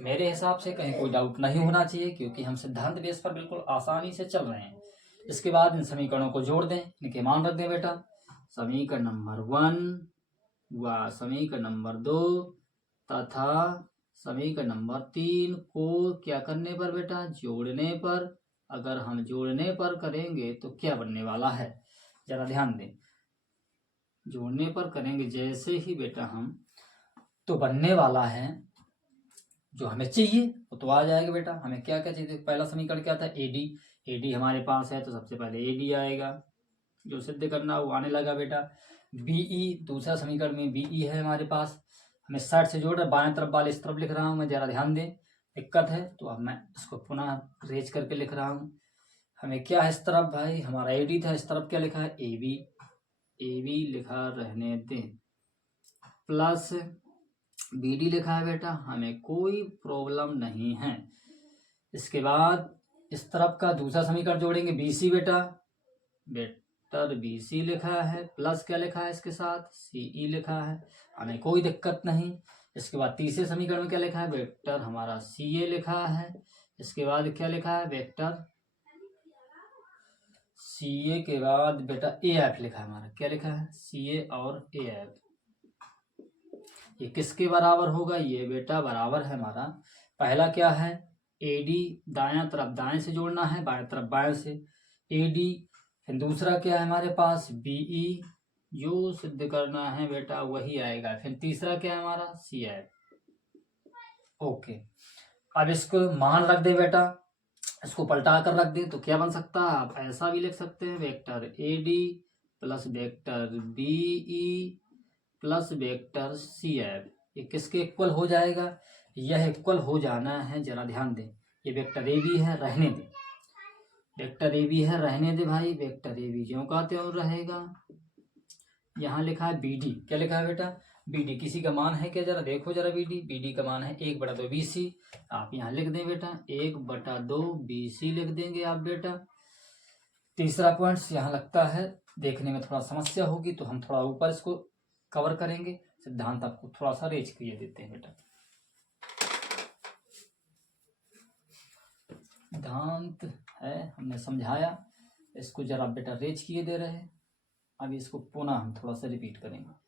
मेरे हिसाब से कहीं कोई डाउट नहीं होना चाहिए, क्योंकि हम सिद्धांत बेस पर बिल्कुल आसानी से चल रहे हैं। इसके बाद इन समीकरणों को जोड़ दें, इनके मान रख दें बेटा। समीकरण नंबर 1 व समीकरण नंबर 2 तथा समीकरण नंबर 3 को क्या करने पर बेटा, जोड़ने पर। अगर हम जोड़ने पर करेंगे तो क्या बनने वाला है, जरा ध्यान दें। जोड़ने पर करेंगे जैसे ही बेटा हम, तो बनने वाला है जो हमें चाहिए वो तो आ जाएगा बेटा। हमें क्या क्या चाहिए, पहला समीकरण क्या था, एडी। एडी हमारे पास है तो सबसे पहले एडी आएगा, जो सिद्ध करना वो आने लगा बेटा। बीई, दूसरा समीकरण में बीई है हमारे पास। हमें 60 से जोड़ रहा, बाएं तरफ वाले इस तरफ लिख रहा हूँ मैं, जरा ध्यान दें, दिक्कत है तो अब मैं इसको पुनः रेज करके लिख रहा हूँ। हमें क्या है इस तरफ भाई, हमारा एडी था, इस तरफ क्या लिखा है, एबी। एबी लिखा रहने दें, प्लस बीडी लिखा है बेटा, हमें कोई प्रॉब्लम नहीं है। इसके बाद इस तरफ का दूसरा समीकरण जोड़ेंगे, बीसी बेटा। वेक्टर बीसी लिखा है, प्लस क्या लिखा है इसके साथ, सीई लिखा है, हमें कोई दिक्कत नहीं। इसके बाद तीसरे समीकरण में क्या लिखा है, वेक्टर हमारा सीए लिखा है। इसके बाद क्या लिखा है, वेक्टर सीए के बाद बेटा ए एफ लिखा है हमारा, क्या लिखा है, सीए और ए एफ। ये किसके बराबर होगा, ये बेटा बराबर है हमारा, पहला क्या है, एडी, दायां तरफ दाएं से जोड़ना है, बाएं तरफ बाएं से, एडी। फिर दूसरा क्या है हमारे पास, बीई, जो सिद्ध करना है बेटा वही आएगा। फिर तीसरा क्या है हमारा, सी एफ। ओके, अब इसको मान रख दे बेटा, इसको पलटा कर रख दे तो क्या बन सकता है, आप ऐसा भी लिख सकते हैं, vector AD plus vector be plus vector C F. ये किसके इक्वल हो जाएगा, यह इक्वल हो जाना है, जरा ध्यान दें। ये वेक्टर ए बी है, रहने दे, वेक्टर ए बी है, रहने दे भाई, वेक्टर ए बी ज्यों का त्यों रहेगा। यहाँ लिखा है बी डी, क्या लिखा है बेटा, बी डी। किसी का मान है क्या, जरा देखो जरा, बी डी का मान है 1/2 BC। आप यहाँ लिख दें बेटा 1/2 BC लिख देंगे आप बेटा। तीसरा पॉइंट यहाँ लगता है देखने में थोड़ा समस्या होगी, तो हम थोड़ा ऊपर इसको कवर करेंगे, सिद्धांत आपको थोड़ा सा रेज किए देते हैं बेटा। सिद्धांत है हमने समझाया, इसको जरा बेटा रेज किए दे रहे हैं। अभी इसको पुनः हम थोड़ा सा रिपीट करेंगे।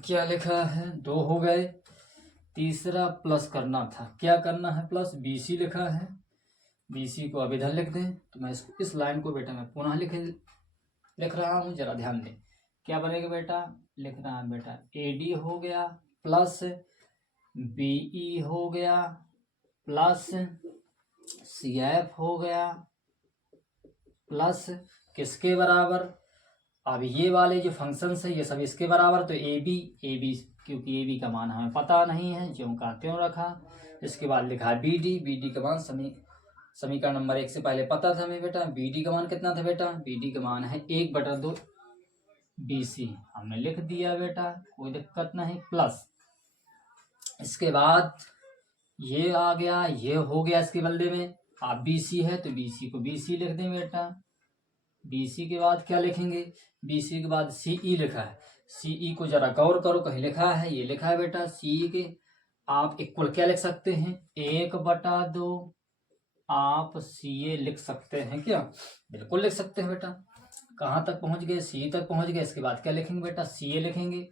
क्या लिखा है, 2 हो गए, तीसरा प्लस करना था, क्या करना है, प्लस BC लिखा है, BC को अब इधर लिख दें। तो मैं इस लाइन को बेटा मैं पुनः लिख रहा हूँ, जरा ध्यान दें। क्या बनेगा बेटा, लिखना है बेटा AD हो गया प्लस BE हो गया प्लस CF हो गया प्लस किसके बराबर, अब ये वाले जो फंक्शंस है ये सब इसके बराबर, तो AB क्योंकि AB का मान हमें पता नहीं है, ज्यों का त्यों रखा। इसके बाद लिखा है BD का मान समीकरण नंबर 1 से पहले पता था हमें बेटा, BD का मान कितना था बेटा, BD का मान है 1/2 BC, हमने लिख दिया बेटा, कोई दिक्कत नहीं, प्लस इसके बाद ये आ गया, ये हो गया इसके बदले में, आप BC है तो BC को BC लिख दें बेटा। BC के बाद क्या लिखेंगे, BC के बाद CE लिखा है, CE को जरा गौर करो, कहीं लिखा है, ये लिखा है बेटा CE के आप इक्वल क्या लिख सकते हैं, 1/2 आप CA लिख सकते हैं क्या, बिल्कुल लिख सकते हैं बेटा। कहाँ तक पहुंच गए, CE तक पहुंच गए। इसके बाद क्या लिखेंगे बेटा, CA लिखेंगे,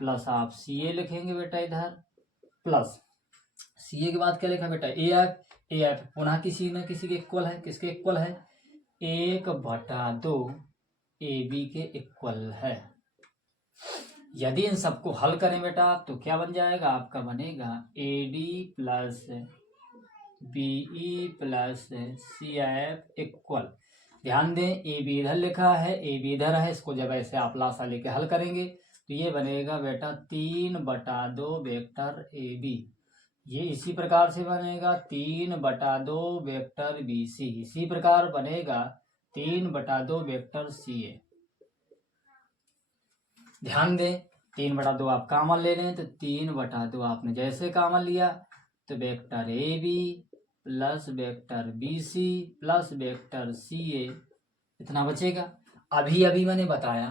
प्लस आप CA लिखेंगे बेटा इधर, प्लस CA के बाद क्या लिखा बेटा, AF पुनः किसी न किसी के इक्वल है, किसके इक्वल है, 1/2 AB के इक्वल है। यदि इन सबको हल करें बेटा तो क्या बन जाएगा, आपका बनेगा AD plus BE plus CF equal, ध्यान दें AB इधर लिखा है, AB इधर है, इसको जब ऐसे आप लासा लेके हल करेंगे तो ये बनेगा बेटा 3/2 वेक्टर AB। ये इसी प्रकार से बनेगा 3/2 वेक्टर BC, इसी प्रकार बनेगा 3/2 वेक्टर CA। ध्यान दें 3/2 आप कॉमन ले लें तो 3/2 आपने जैसे कॉमन लिया तो vector AB plus vector BC plus vector CA इतना बचेगा। अभी मैंने बताया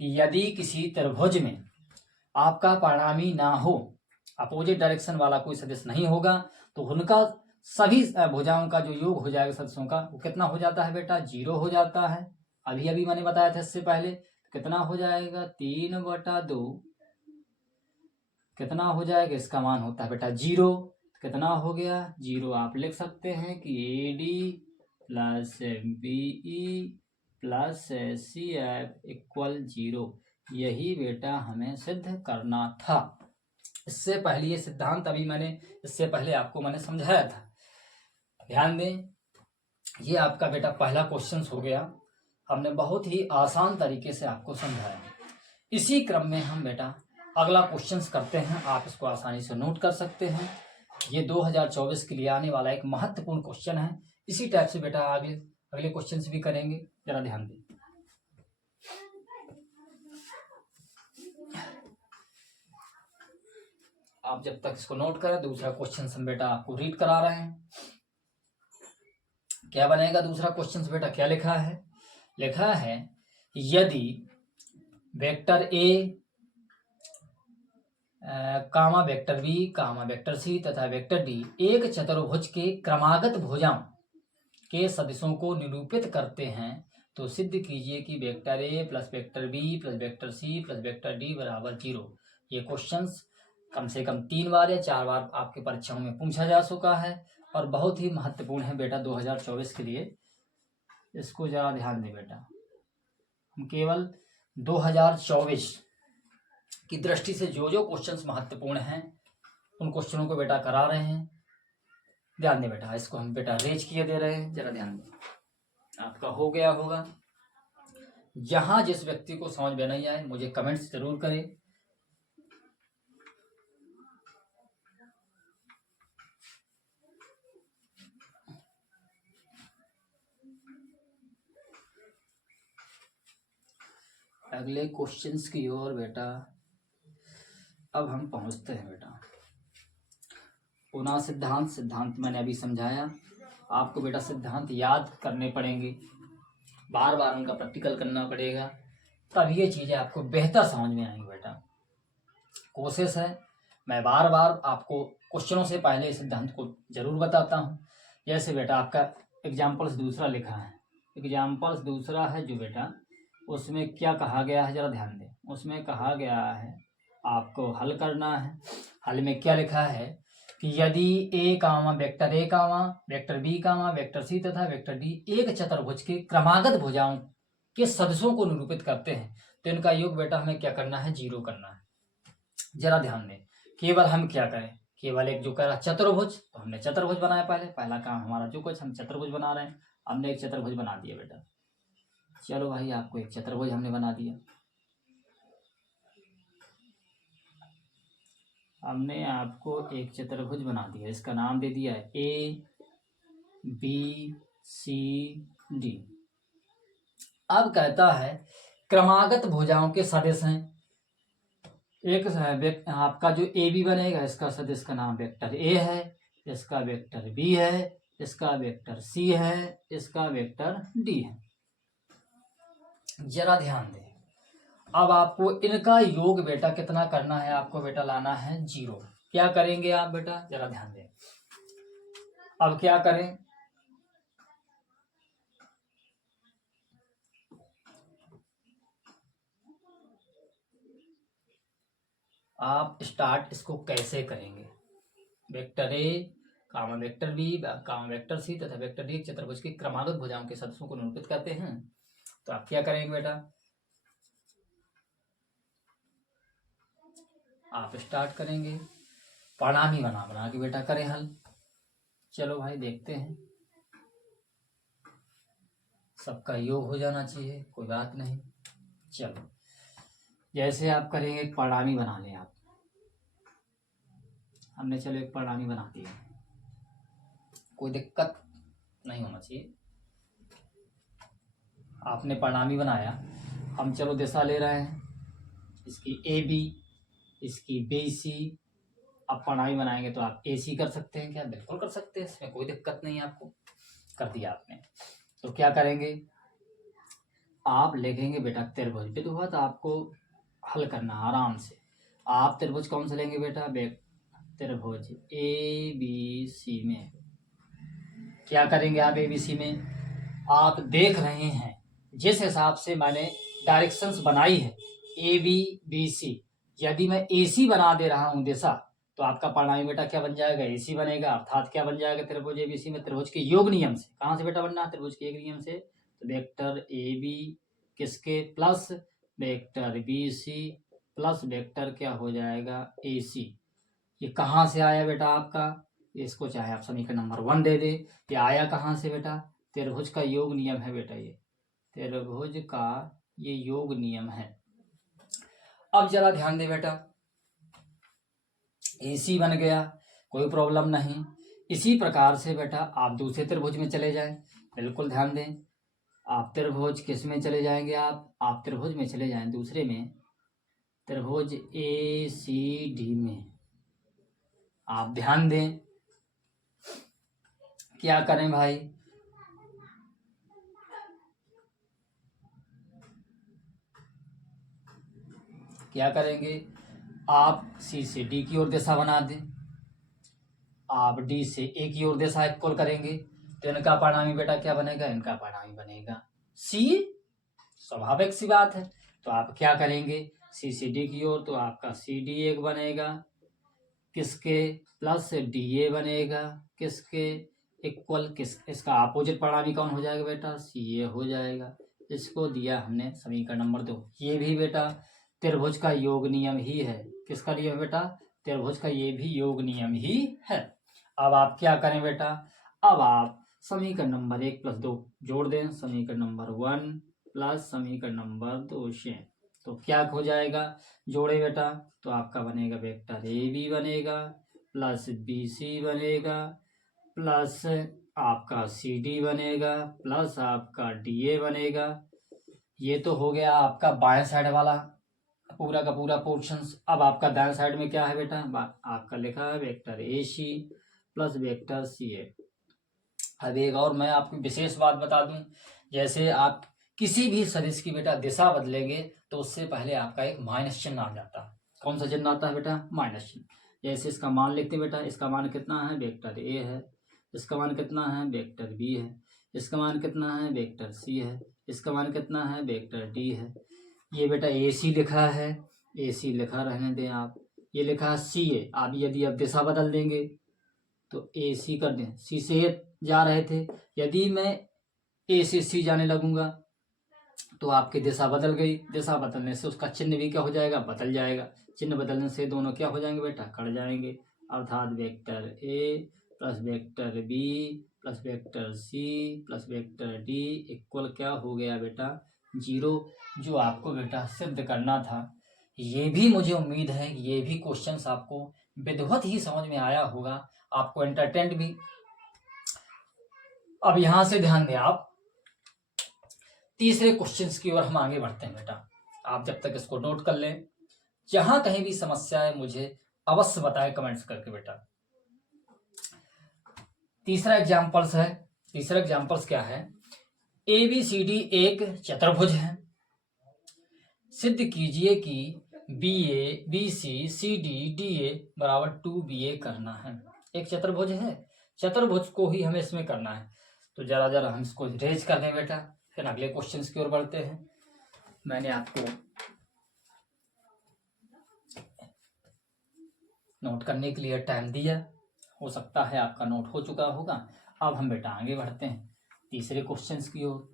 कि यदि किसी त्रिभुज में आपका परिणामी ना हो, अपोजिट डायरेक्शन वाला कोई सदस्य नहीं होगा, तो उनका सभी भुजाओं का जो योग हो जाएगा सदस्यों का वो कितना हो जाता है बेटा, 0 हो जाता है। अभी अभी मैंने बताया था इससे पहले, कितना हो जाएगा, 3/2 कितना हो जाएगा, इसका मान होता है बेटा 0। कितना हो गया 0। आप लिख सकते हैं कि AD plus BE plus CF equal 0। यही बेटा हमें सिद्ध करना था। इससे पहले ये सिद्धांत अभी मैंने इससे पहले आपको मैंने समझाया था। ध्यान दें, ये आपका बेटा पहला क्वेश्चन हो गया। हमने बहुत ही आसान तरीके से आपको समझाया। इसी क्रम में हम बेटा अगला क्वेश्चन करते हैं। आप इसको आसानी से नोट कर सकते हैं। ये 2024 के लिए आने वाला एक महत्वपूर्ण क्वेश्चन है। इसी टाइप से बेटा आगे अगले क्वेश्चन भी करेंगे, जरा ध्यान दें। आप जब तक इसको नोट करें, दूसरा क्वेश्चन हम बेटा आपको रीड करा रहे हैं। क्या बनेगा दूसरा क्वेश्चन बेटा, क्या लिखा है, लिखा है यदि vector A comma vector B comma vector C तथा वेक्टर D एक चतुर्भुज के क्रमागत भुजाओं के सदिशों को निरूपित करते हैं, तो सिद्ध कीजिए कि vector A plus vector B plus vector C plus vector D बराबर 0। ये क्वेश्चंस कम से कम 3 बार या 4 बार आपके परीक्षाओं में पूछा जा चुका है और बहुत ही महत्वपूर्ण है बेटा 2024 के लिए। इसको जरा ध्यान दें बेटा। हम केवल 2024 की दृष्टि से जो जो क्वेश्चंस महत्वपूर्ण हैं उन क्वेश्चनों को बेटा करा रहे हैं। ध्यान दें बेटा, इसको हम बेटा रेज किए दे रहे हैं, जरा ध्यान दें। आपका हो गया होगा। जहां जिस व्यक्ति को समझ में नहीं आए मुझे कमेंट्स जरूर करें। अगले क्वेश्चंस की ओर बेटा अब हम पहुंचते हैं बेटा। पुनः सिद्धांत मैंने अभी समझाया। आपको बेटा सिद्धांत याद करने पड़ेंगे, बार बार उनका प्रैक्टिकल करना पड़ेगा, तब ये चीज़ें आपको बेहतर समझ में आएंगी बेटा। कोशिश है मैं बार बार आपको क्वेश्चनों से पहले सिद्धांत को जरूर बताता हूँ। जैसे बेटा आपका एग्जाम्पल्स दूसरा लिखा है, एग्जाम्पल्स दूसरा है जो बेटा उसमें क्या कहा गया है, जरा ध्यान दें। उसमें कहा गया है आपको हल करना है। हल में क्या लिखा है कि यदि A comma vector A comma vector B comma vector C तथा वेक्टर D एक चतुर्भुज के क्रमागत भुजाओं के सदस्यों को निरूपित करते हैं, तो इनका योग बेटा हमें क्या करना है, 0 करना है। जरा ध्यान दें, केवल हम क्या करें, केवल एक जो कह रहा चतुर्भुज, तो हमने चतुर्भुज बनाया। पहला काम हमारा जो कुछ हम चतुर्भुज बना रहे हैं, हमने एक चतुर्भुज बना दिया बेटा। चलो भाई, आपको एक चतुर्भुज हमने बना दिया। हमने आपको एक चतुर्भुज बना दिया, इसका नाम दे दिया है ABCD। अब कहता है क्रमागत भुजाओं के सदिश हैं। एक आपका जो AB बनेगा, इसका सदिश का नाम वेक्टर A है, इसका वेक्टर B है, इसका वेक्टर C है, इसका वेक्टर D है। जरा ध्यान दें। अब आपको इनका योग बेटा कितना करना है, आपको बेटा लाना है 0। क्या करेंगे आप बेटा, जरा ध्यान दें। अब क्या करें, आप स्टार्ट इसको कैसे करेंगे। Vector A comma vector B comma vector C तथा वेक्टर D चतुर्भुज की क्रमागत भुजाओं के सदस्यों को निरूपित करते हैं। तो आप क्या करेंगे बेटा, आप स्टार्ट करेंगे, परिणामी बना के बेटा करें हल। चलो भाई देखते हैं, सबका योग हो जाना चाहिए, कोई बात नहीं। चलो जैसे आप करेंगे, एक परिणामी बना लें आप। हमने चलो एक परिणामी बना दिया, कोई दिक्कत नहीं होना चाहिए। आपने परिणामी बनाया, हम चलो दिशा ले रहे हैं, इसकी AB, इसकी BC। आप परिणामी बनाएंगे तो आप AC कर सकते हैं क्या, बिल्कुल कर सकते हैं, इसमें कोई दिक्कत नहीं है। आपको कर दिया आपने, तो क्या करेंगे, आप लिखेंगे बेटा त्रिभुज। विधुवत आपको हल करना आराम से। आप त्रिभुज कौन सा लेंगे बेटा, त्रिभुज ABC में क्या करेंगे आप एबीसी में, आप देख रहे हैं जिस हिसाब से मैंने डायरेक्शंस बनाई है ए बी बी सी, यदि मैं एसी बना दे रहा हूं दिशा, तो आपका परिणामी बेटा क्या बन जाएगा, एसी बनेगा। अर्थात क्या बन जाएगा, त्रिभुज एबीसी में त्रिभुज के योग नियम से, कहां से बेटा बनना है, त्रिभुज के योग नियम से। तो वेक्टर ए बी किसके plus vector B C plus vector क्या हो जाएगा ए सी। ये कहाँ से आया बेटा आपका, इसको चाहे आप समीकरण नंबर 1 दे दे। ये आया कहाँ से बेटा, त्रिभुज का योग नियम है बेटा, ये त्रिभुज का ये योग नियम है। अब जरा ध्यान दे बेटा, एसी बन गया, कोई प्रॉब्लम नहीं। इसी प्रकार से बेटा आप दूसरे त्रिभुज में चले जाएं, बिल्कुल ध्यान दें। आप त्रिभुज किस में चले जाएंगे, आप त्रिभुज में चले जाएं दूसरे में, त्रिभुज ए सी डी में। आप ध्यान दें, क्या करें भाई, क्या करेंगे, आप सी से डी की ओर दिशा बना दें, आप डी से ए की ओर दिशा इक्वल करेंगे, तो इनका परिणामी बेटा क्या बनेगा, इनका परिणामी बनेगा सी। स्वाभाविक सी बात है। तो आप क्या करेंगे, सी से डी की ओर, तो आपका सी डी एक बनेगा, किसके प्लस डी ए बनेगा, किसके इक्वल, किस इसका अपोजिट परिणामी कौन हो जाएगा बेटा, सी ए हो जाएगा। इसको दिया हमने समीकरण नंबर 2। ये भी बेटा त्रिभुज का योग नियम ही है। किसका नियम बेटा, त्रिभुज का ये भी योग नियम ही है। अब आप क्या करें बेटा, अब आप समीकरण नंबर 1 + 2 जोड़ दें समीकरण नंबर 1 प्लस समीकरण नंबर 2 से, तो क्या हो जाएगा, जोड़े बेटा, तो आपका बनेगा वेक्टर ए बी बनेगा प्लस बी सी बनेगा प्लस आपका सी डी बनेगा प्लस आपका डी ए बनेगा। ये तो हो गया आपका बाएं साइड वाला पूरा का पूरा पोर्शंस। अब आपका दाएं साइड में क्या है बेटा, आपका लिखा है vector A C plus vector C A. अब एक और मैं आपको विशेष बात बता दूं, जैसे आप किसी भी सदिश की बेटा दिशा बदलेंगे तो उससे पहले आपका एक माइनस चिन्ह आ जाता है। कौन सा चिन्ह आता है बेटा, माइनस चिन्ह। जैसे इसका मान लिखते हैं बेटा, इसका मान कितना है, वेक्टर ए है, इसका मान कितना है, वेक्टर बी है, इसका मान कितना है, वेक्टर सी है, इसका मान कितना है, वेक्टर डी है। ये बेटा ए सी लिखा है, ए सी लिखा रहने दें आप, ये लिखा है सी ए। आप यदि अब दिशा बदल देंगे तो ए सी कर दें, सी से जा रहे थे, यदि मैं ए से सी जाने लगूंगा तो आपकी दिशा बदल गई। दिशा बदलने से उसका चिन्ह भी क्या हो जाएगा, बदल जाएगा। चिन्ह बदलने से दोनों क्या हो जाएंगे बेटा, कट जाएंगे। अर्थात vector A plus vector B plus vector C plus vector D equal क्या हो गया बेटा, 0। जो आपको बेटा सिद्ध करना था। ये भी मुझे उम्मीद है कि ये भी क्वेश्चंस आपको विधिवत ही समझ में आया होगा, आपको एंटरटेन्ड भी। अब यहां से ध्यान दें आप, तीसरे क्वेश्चंस की ओर हम आगे बढ़ते हैं बेटा। आप जब तक इसको नोट कर लें, जहां कहीं भी समस्या है मुझे अवश्य बताएं कमेंट्स करके बेटा। तीसरा एग्जाम्पल्स है, तीसरा एग्जाम्पल्स क्या है, ए बी सी डी एक चतुर्भुज है। सिद्ध कीजिए कि B A B C C D D A बराबर 2BA करना है। एक चतुर्भुज है, चतुर्भुज को ही हमें इसमें करना है। तो जरा जरा हम इसको रेज कर दें बेटा, फिर अगले क्वेश्चंस की ओर बढ़ते हैं। मैंने आपको नोट करने के लिए टाइम दिया, हो सकता है आपका नोट हो चुका होगा। अब हम बेटा आगे बढ़ते हैं तीसरे क्वेश्चंस की ओर।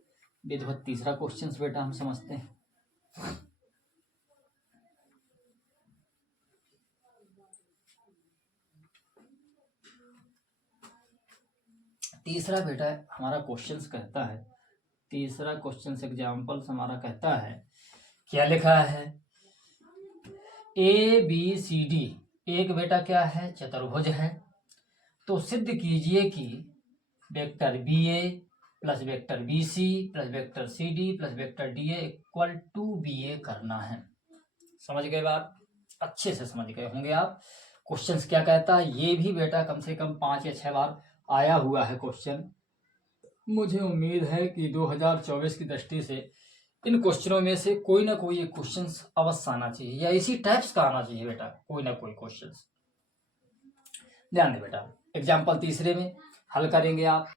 विधिवत तीसरा क्वेश्चंस बेटा हम समझते हैं। तीसरा बेटा हमारा क्वेश्चंस कहता है, तीसरा क्वेश्चंस एग्जाम्पल्स हमारा कहता है, क्या लिखा है, ए बी सी डी एक बेटा क्या है, चतुर्भुज है। तो सिद्ध कीजिए कि vector B A plus vector B C plus vector C D plus vector D A equal 2BA करना है। समझ गए बात, अच्छे से समझ गए होंगे आप। क्वेश्चंस क्या कहता है, ये भी बेटा कम से कम 5 या 6 बार आया हुआ है क्वेश्चन। मुझे उम्मीद है कि 2024 की दृष्टि से इन क्वेश्चनों में से कोई ना कोई एक क्वेश्चन अवश्य आना चाहिए, या इसी टाइप्स का आना चाहिए बेटा, कोई ना कोई क्वेश्चन। ध्यान दे बेटा, एग्जाम्पल तीसरे में हल करेंगे आप।